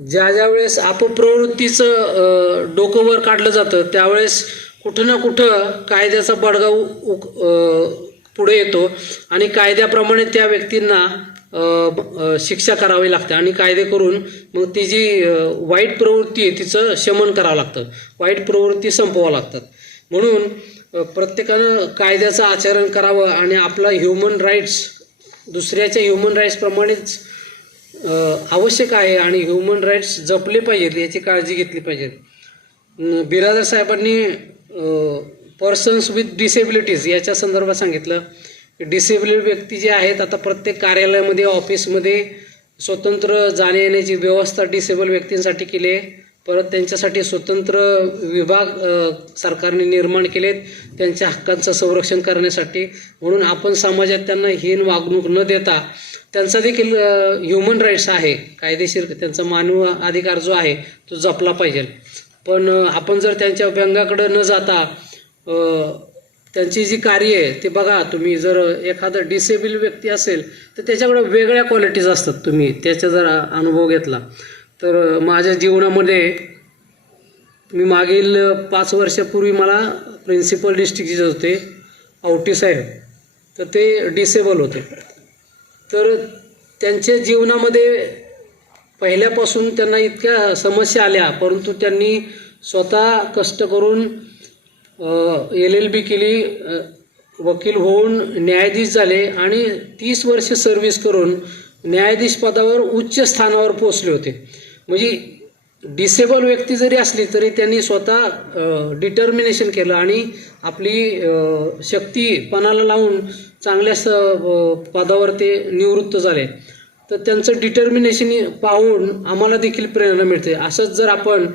ज्या वेळेस अपप्रवृत्तीचं डोकं वर काढलं जातं त्यावेळेस कुठं ना कुठं कायद्याचा बडगा पुढे येतो आणि कायद्याप्रमाणे त्या व्यक्तींना शिक्षा करावी लागते आणि कायदे करून मग ती जी वाईट प्रवृत्ती आहे तिचं शमन करावं लागतं, वाईट प्रवृत्ती संपवावं लागतात. म्हणून प्रत्येकानं कायद्याचं आचरण करावं आणि आपला ह्युमन राईट्स दुसऱ्याच्या ह्युमन राईट्सप्रमाणेच आवश्यक आहे आणि ह्युमन राईट्स जपले पाहिजेत याची काळजी घेतली पाहिजे. बिरादर साहेबांनी पर्सन्स विथ डिसेबिलिटीज याच्या संदर्भात सांगितलं की डिसेबल व्यक्ती जे आहेत, आता प्रत्येक कार्यालयामध्ये, ऑफिसमध्ये स्वतंत्र जाण्या येण्याची व्यवस्था डिसेबल व्यक्तींसाठी केली आहे. परत त्यांच्यासाठी स्वतंत्र विभाग सरकारने निर्माण केलेत त्यांच्या हक्कांचं संरक्षण करण्यासाठी. म्हणून आपण समाजात त्यांना हीन वागणूक न देता त्यांचा देखील ह्युमन राईट्स आहे, कायदेशीर त्यांचा मानव अधिकार जो आहे तो जपला पाहिजे. पण आपण जर त्यांच्या व्यंगाकडे न जाता त्यांची जी कार्य आहे ते बघा तुम्ही, जर एखादा डिसेबल व्यक्ती असेल तर त्याच्याकडे वेगळ्या क्वालिटीज असतात. तुम्ही त्याचा जर अनुभव घेतला तर माझ्या जीवनामध्ये मी मागील 5 वर्षापूर्वी मला प्रिन्सिपल डिस्ट्रिक्ट जे होते आवटी साहेब, तर ते डिसेबल होते. तर त्यांच्या जीवनामध्ये पहिल्यापासून त्यांना इतक्या समस्या आल्या, परंतु त्यांनी स्वतः कष्ट करून LLB केली, वकील होऊन न्यायाधीश झाले आणि 30 वर्ष सर्व्हिस करून न्यायाधीश पदावर उच्च स्थानावर पोचले होते. म्हणजे डिसेबल व्यक्ती जरी असली तरी त्यांनी स्वतः डिटर्मिनेशन केलं आणि आपली शक्ती पणाला लावून चांगल्या पदावर ते निवृत्त झाले. तर त्यांचं डिटर्मिनेशन पाहून आम्हाला देखील प्रेरणा मिळते. असंच जर आपण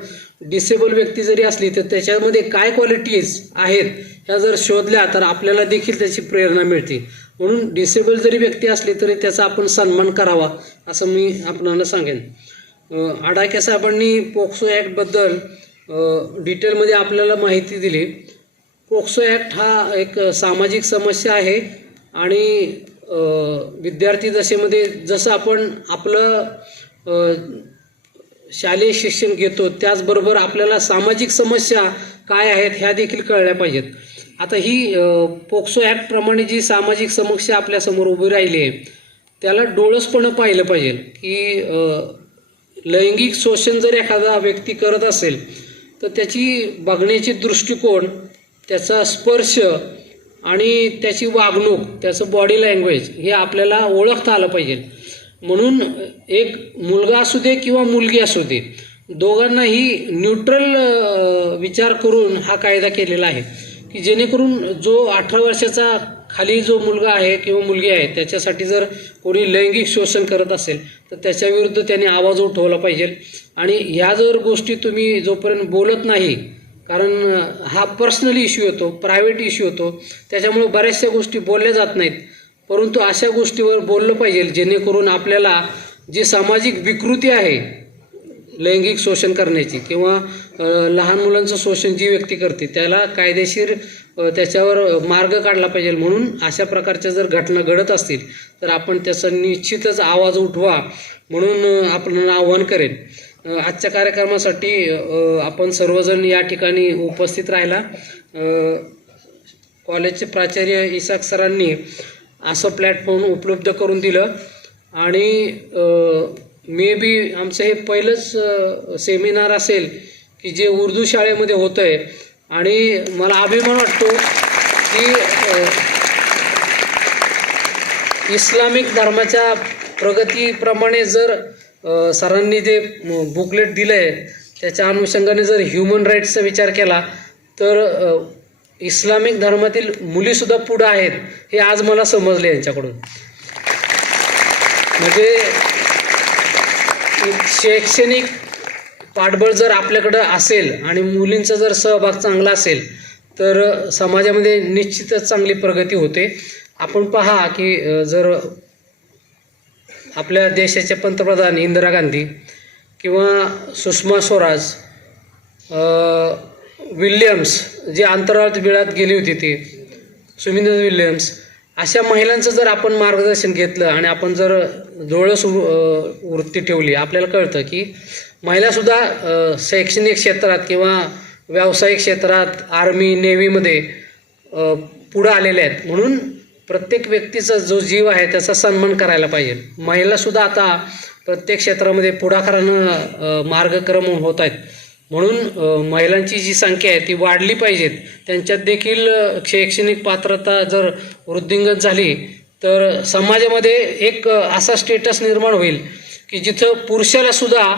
डिसेबल व्यक्ती जरी असली तर त्याच्यामध्ये काय क्वालिटीज आहेत ह्या जर शोधल्या तर आपल्याला देखील त्याची प्रेरणा मिळते. म्हणून डिसेबल जरी व्यक्ती असली तरी त्याचा आपण सन्मान करावा असं मी आपणाला सांगेन. आडाके साहेबांनी पोक्सो ॲक्टबद्दल डिटेलमध्ये आपल्याला माहिती दिली. पोक्सो ॲक्ट हा एक सामाजिक समस्या आहे आणि विद्यार्थी दशेमध्ये जसं आपण आपलं शालेय शिक्षण घेतो त्याचबरोबर आपल्याला सामाजिक समस्या काय आहेत ह्या देखील कळल्या पाहिजेत. आता ही पोक्सो ॲक्टप्रमाणे जी सामाजिक समस्या आपल्यासमोर उभी राहिली आहे त्याला डोळसपणं पाहिलं पाहिजे की लैंगिक शोषण जर एखादा व्यक्ती करत असेल तर त्याची बघण्याची दृष्टिकोन, त्याचा स्पर्श आणि त्याची वागणूक, त्याचं बॉडी लँग्वेज हे आपल्याला ओळखता आलं पाहिजे. म्हणून एक मुलगा असू दे किंवा मुलगी असू दे दोघांनाही न्यूट्रल विचार करून हा कायदा केलेला आहे की जेणेकरून जो 18 वर्षाचा खाली जो मुलगा आहे किंवा मुलगी आहे त्याच्यासाठी जर कोणी लैंगिक शोषण करत असेल तर त्याच्याविरुद्ध त्याने आवाज उठवला पाहिजे. आणि ह्या जर गोष्टी तुम्ही जोपर्यंत बोलत नाही, कारण हा पर्सनल इश्यू होतो, प्रायव्हेट इश्यू होतो, त्याच्यामुळे बऱ्याचशा गोष्टी बोलल्या जात नाहीत. परंतु अशा गोष्टीवर बोललं पाहिजे जेणेकरून आपल्याला जी सामाजिक विकृती आहे लैंगिक शोषण करण्याची किंवा लहान मुलांचं शोषण जी व्यक्ती करते त्याला कायदेशीर त्याच्यावर मार्ग काढला पाहिजे. म्हणून अशा प्रकारच्या जर घटना घडत असतील तर आपण त्याचा निश्चितच आवाज उठवा म्हणून आपण आवाहन करेन. आजच्या कार्यक्रमासाठी आपण सर्वजण या ठिकाणी उपस्थित राहिला. कॉलेजचे प्राचार्य इसाक सरांनी असं प्लॅटफॉर्म उपलब्ध करून दिलं आणि मे बी आमचं हे पहिलंच सेमिनार असेल की जे उर्दू शाळेमध्ये होतं आहे आणि मला अभिमान वाटतो की इस्लामिक धर्माच्या प्रगतीप्रमाणे जर सरांनी जे बुकलेट दिलं आहे त्याच्या अनुषंगाने जर ह्युमन राईट्सचा विचार केला तर इस्लामिक धर्मातील मुलीसुद्धा पुढं आहेत हे आज मला समजले यांच्याकडून. म्हणजे शैक्षणिक पाठबळ जर आपल्याकडं असेल आणि मुलींचा जर सहभाग चांगला असेल तर समाजामध्ये निश्चितच चांगली प्रगती होते. आपण पहा की जर आपल्या देशाचे पंतप्रधान इंदिरा गांधी किंवा सुषमा स्वराज, विल्यम्स जे अंतराळात बिळात गेली होती ती सुनीता विल्यम्स, अशा महिलांचं जर आपण मार्गदर्शन घेतलं आणि आपण जर डोळस वृत्ती ठेवली आपल्याला कळतं की महिलासुद्धा शैक्षणिक क्षेत्रात किंवा व्यावसायिक क्षेत्रात आर्मी नेव्हीमध्ये पुढं आलेल्या आहेत. म्हणून प्रत्येक व्यक्तीचा जो जीव आहे त्याचा सन्मान करायला पाहिजे. महिलासुद्धा आता प्रत्येक क्षेत्रामध्ये पुढाकारानं मार्गक्रमण होत आहेत. म्हणून महिलांची जी संख्या आहे ती वाढली पाहिजेत. त्यांच्यात देखील शैक्षणिक पात्रता जर वृद्धिंगत झाली तर समाजामध्ये एक असा स्टेटस निर्माण होईल की जिथं पुरुषालासुद्धा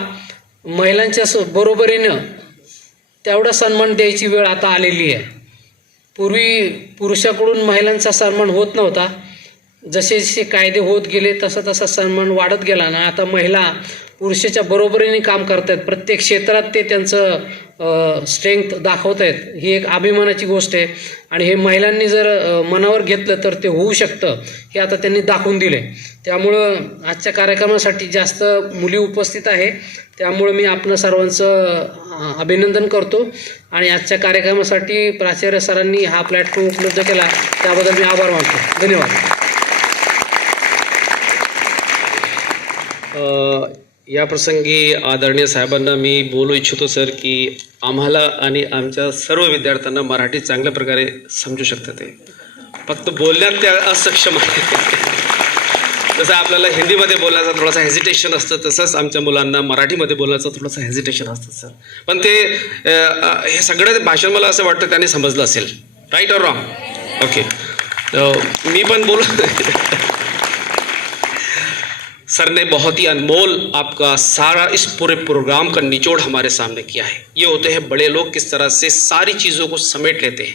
महिलांच्या बरोबरीनं तेवढा सन्मान द्यायची वेळ आता आलेली आहे. पूर्वी पुरुषाकडून महिलांचा सन्मान होत नव्हता. जसे जसे कायदे होत गेले तसा तसा सन्मान वाढत गेला ना आता महिला पुरुषाच्या बरोबरीने काम करत आहेत. प्रत्येक क्षेत्रात ते त्यांचं स्ट्रेंथ दाखवत आहेत. ही एक अभिमानाची गोष्ट आहे आणि हे महिलांनी जर मनावर घेतलं तर ते होऊ शकतं हे आता त्यांनी दाखवून दिले. त्यामुळं आजच्या कार्यक्रमासाठी जास्त मुली उपस्थित आहे त्यामुळं मी आपलं सर्वांचं अभिनंदन करतो आणि आजच्या कार्यक्रमासाठी प्राचार्य सरांनी हा प्लॅटफॉर्म उपलब्ध केला त्याबद्दल मी आभार मानतो. धन्यवाद. या प्रसंगी आदरणीय साहेबांना मी बोलू इच्छितो सर की आम्हाला आणि आमच्या सर्व विद्यार्थ्यांना मराठी चांगल्या प्रकारे समजू शकतात. ते फक्त बोलण्यात त्या असक्षम आहेत. जसं आपल्याला हिंदीमध्ये बोलण्याचा थोडासा हेजिटेशन असतं तसंच आमच्या मुलांना मराठीमध्ये बोलण्याचं थोडंसं हेजिटेशन असतं सर. पण ते हे सगळं भाषण मला असं वाटतं त्याने समजलं असेल. Right or wrong? ओके. मी पण बोलू. सर ने बहुत ही अनमोल आपका सारा इस पूरे प्रोग्राम का निचोड़ हमारे सामने किया है. ये होते हैं बड़े लोग किस तरह से सारी चीज़ों को समेट लेते हैं.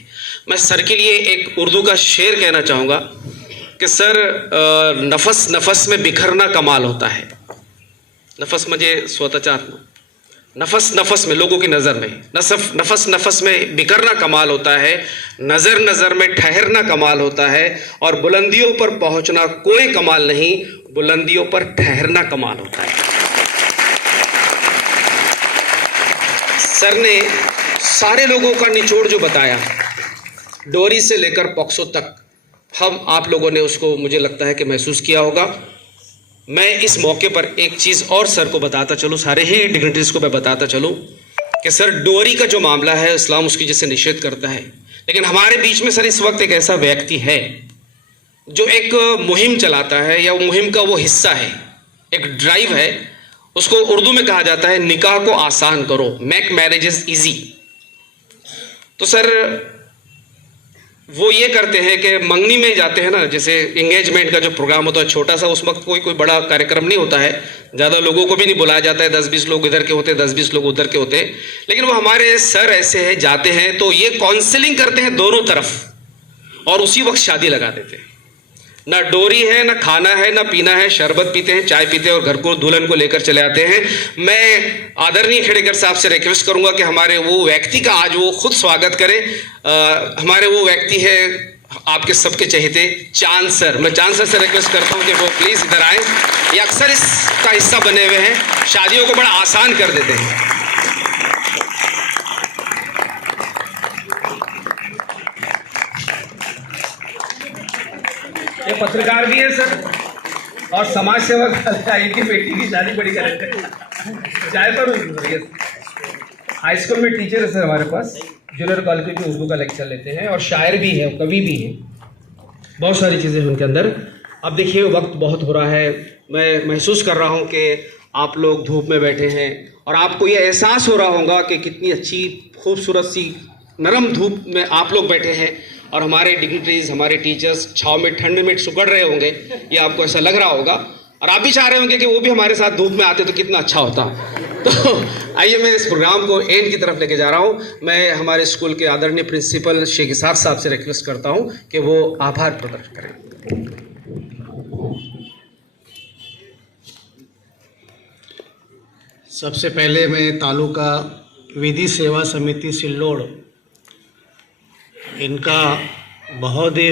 मैं सर के लिए एक उर्दू का शेर कहना चाहूँगा कि सर नफस नफस में बिखरना कमाल होता है. नफस म्हणजे स्वतःच्या आत्मा. नफस नफस में लोगों की नज़र में नफस नफस में बिखरना कमाल होता है. नज़र नज़र में ठहरना कमाल होता है. और बुलंदियों पर पहुंचना कोई कमाल नहीं, बुलंदियों पर ठहरना कमाल होता है. सर ने सारे लोगों का निचोड़ जो बताया, डोरी से लेकर पॉक्सो तक, हम आप लोगों ने उसको मुझे लगता है कि महसूस किया होगा। मैं इस मौके पर एक चीज़ और सर को बताता चलूँ, सारे ही डिग्निटरीज को मैं बताता चलूँ कि सर डोरी का जो मामला है इस्लाम उसकी जैसे निषेध करता है, लेकिन हमारे बीच में सर इस वक्त एक ऐसा व्यक्ति है जो एक मुहिम चलाता है या मुहिम का वो हिस्सा है, एक ड्राइव है, उसको उर्दू में कहा जाता है निकाह को आसान करो, मेक मैरिजेस इजी। तो सर वो ये करते हैं कि मंगनी में जाते हैं ना, जैसे एंगेजमेंट का जो प्रोग्राम होता है छोटा सा, उस वक्त कोई बड़ा कार्यक्रम नहीं होता है, ज़्यादा लोगों को भी नहीं बुलाया जाता है, 10-20 लोग इधर के होते हैं, 10-20 लोग उधर के होते हैं, लेकिन वो हमारे सर ऐसे हैं, जाते हैं तो ये काउंसलिंग करते हैं दोनों तरफ और उसी वक्त शादी लगा देते हैं। ना डोरी है, ना खाना है, ना पीना है, शरबत पीते हैं, चाय पीते हैं और घर को दुल्हन को लेकर चले आते हैं। मैं आदरणीय खेड़ेकर साहब से रिक्वेस्ट करूंगा कि हमारे वो व्यक्ति का आज वो खुद स्वागत करें। हमारे वो व्यक्ति है आपके सबके चहेते चांद सर। मैं चांद सर से रिक्वेस्ट करता हूं कि वो प्लीज इधर आए। ये अक्सर इसका हिस्सा बने हुए हैं, शादियों को बड़ा आसान कर देते हैं। ये पत्रकार भी है सर और समाज सेवक इनकी बेटी की शादी बड़ी करेक्टर चाय पर हाई स्कूल में टीचर है सर हमारे पास, जूनियर कॉलेज में उर्दू का लेक्चर लेते हैं और शायर भी है, कवि भी है, बहुत सारी चीज़ें हैं उनके अंदर। अब देखिए वक्त बहुत हो रहा है, मैं महसूस कर रहा हूँ कि आप लोग धूप में बैठे हैं और आपको ये एहसास हो रहा होगा कि कितनी अच्छी खूबसूरत सी नरम धूप में आप लोग बैठे हैं और हमारे डिग्निटरीज, हमारे टीचर्स छाँव में ठंड में सुगड़ रहे होंगे, ये आपको ऐसा लग रहा होगा और आप भी चाह रहे होंगे कि वो भी हमारे साथ धूप में आते तो कितना अच्छा होता। तो आइए मैं इस प्रोग्राम को एंड की तरफ लेके जा रहा हूँ। मैं हमारे स्कूल के आदरणीय प्रिंसिपल शेख इसाक साहब से रिक्वेस्ट करता हूँ कि वो आभार प्रकट करें। सबसे पहले मैं तालुका विधि सेवा समिति सिल्लोड़ इनका बहुत ही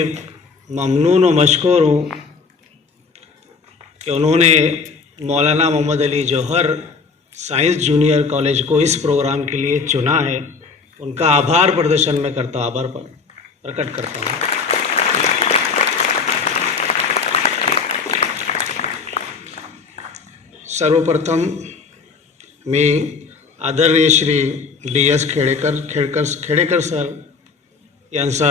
ममनून और मशकूर हूँ कि उन्होंने मौलाना मोहम्मद अली जौहर साइंस जूनियर कॉलेज को इस प्रोग्राम के लिए चुना है। उनका आभार प्रदर्शन में करता हूँ, आभार प्रकट करता हूँ। सर्वप्रथम मी आदरणीय श्री DS खेडेकर सर यांचा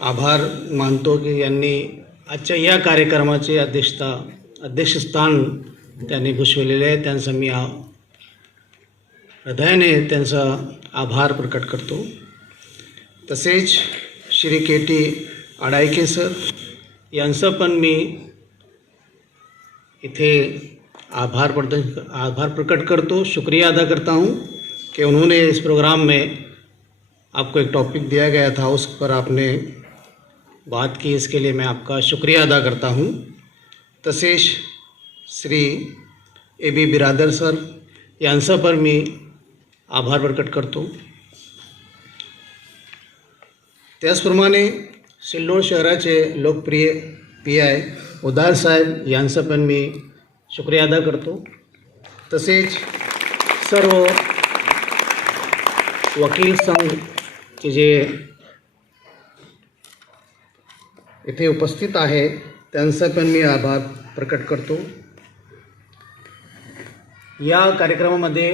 आभार मानतो की यांनी आजच्या या कार्यक्रमाचे अध्यक्षस्थान त्यांनी भूषविलेले आहे। त्यांचा मी हृदयाने त्यांचा आभार प्रकट करतो। तसेच श्री KT आडायके सर यांचं पण मी इथे आभार प्रकट करतो, शुक्रिया अदा करता हूँ कि उन्होंने इस प्रोग्राम में आपको एक टॉपिक दिया गया था, उस पर आपने बात की, इसके लिए मैं आपका शुक्रिया अदा करता हूँ। तसेच श्री AB बिरादर सर यांचा पर मी आभार प्रकट करतो। त्याचप्रमाणे सिल्लोड शहराचे लोकप्रिय PI उदार साहेब यांचा पण मी शुक्रिया अदा करतो। तसेच सर्व वकील संघ के जे इथे उपस्थित आहे त्यांचा पण मी आभार प्रकट करतो। या कार्यक्रमामध्ये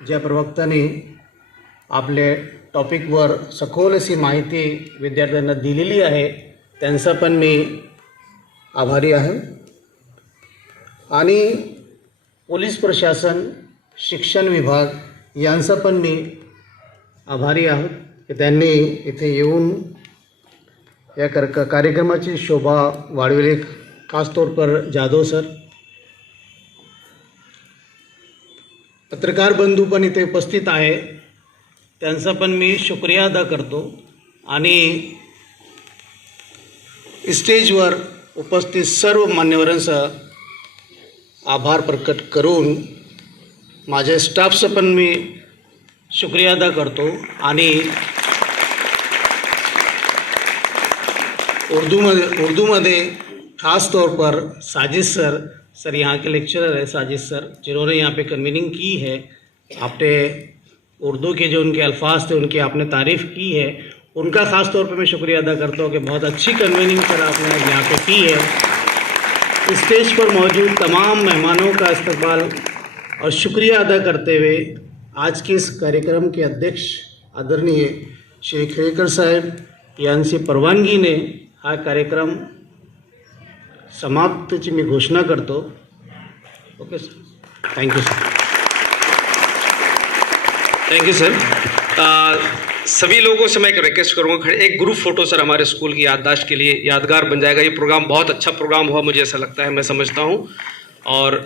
ज्या प्रवक्त्याने आपले टॉपिकवर सखोल अशी माहिती विद्यार्थ्यांना दिलेली आहे त्यांचा पण मी आभारी आहे। आणि पोलीस प्रशासन, शिक्षण विभाग यांचा पण मी आभारी आहोत की त्यांनी इथे येऊन या कार्यक्रमाची शोभा वाढविली, खासतौर पर जाधव सर। पत्रकार बंधू पण इथे उपस्थित आहे, त्यांचा पण मी शुक्रिया अदा करतो। आणि स्टेजवर उपस्थित सर्व मान्यवरांचा आभार प्रकट करून माझ्या स्टाफचं पण मी शुक्रिया अदा करतो। आणि उर्दू में ख़ास तौर पर साजिद सर यहाँ के लेक्चरर है, साजिद सर जिन्होंने यहाँ पे कन्वीनिंग की है। आपने उर्दू के जो उनके अल्फाज थे उनकी आपने तारीफ़ की है, उनका ख़ास तौर पे मैं शुक्रिया अदा करता हूँ कि बहुत अच्छी कन्वीनिंग सर आपने आज यहाँ पे की है। स्टेज पर मौजूद तमाम मेहमानों का इस्तकबाल और शुक्रिया अदा करते हुए आज के इस कार्यक्रम के अध्यक्ष आदरणीय श्री खेड़कर साहेब यांची परवानगीने हा कार्यक्रम समाप्तीची मी घोषणा करतो। Okay sir, thank you sir. Thank you sir. सभी लोगों से मैं एक रिक्वेस्ट करूंगा, खड़े एक ग्रुप फोटो सर हमारे स्कूल की याददाश्त के लिए यादगार बन जाएगा। ये प्रोग्राम बहुत अच्छा प्रोग्राम हुआ, मुझे ऐसा लगता है, मैं समझता हूं। और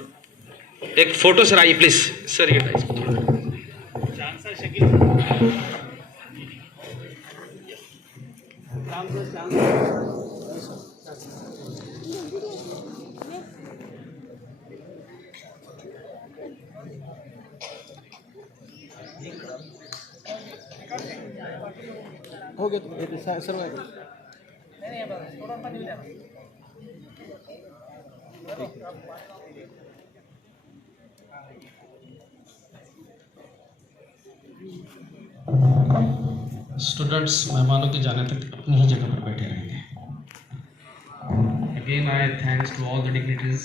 एक फ़ोटो सर, आइए प्लीज़ सर, ये हो गया सर्व स्टूडेंट्स मेहमानों के जाने तक अपनी ही जगह पर बैठे रहेंगे। Again I thanks to all the dignitaries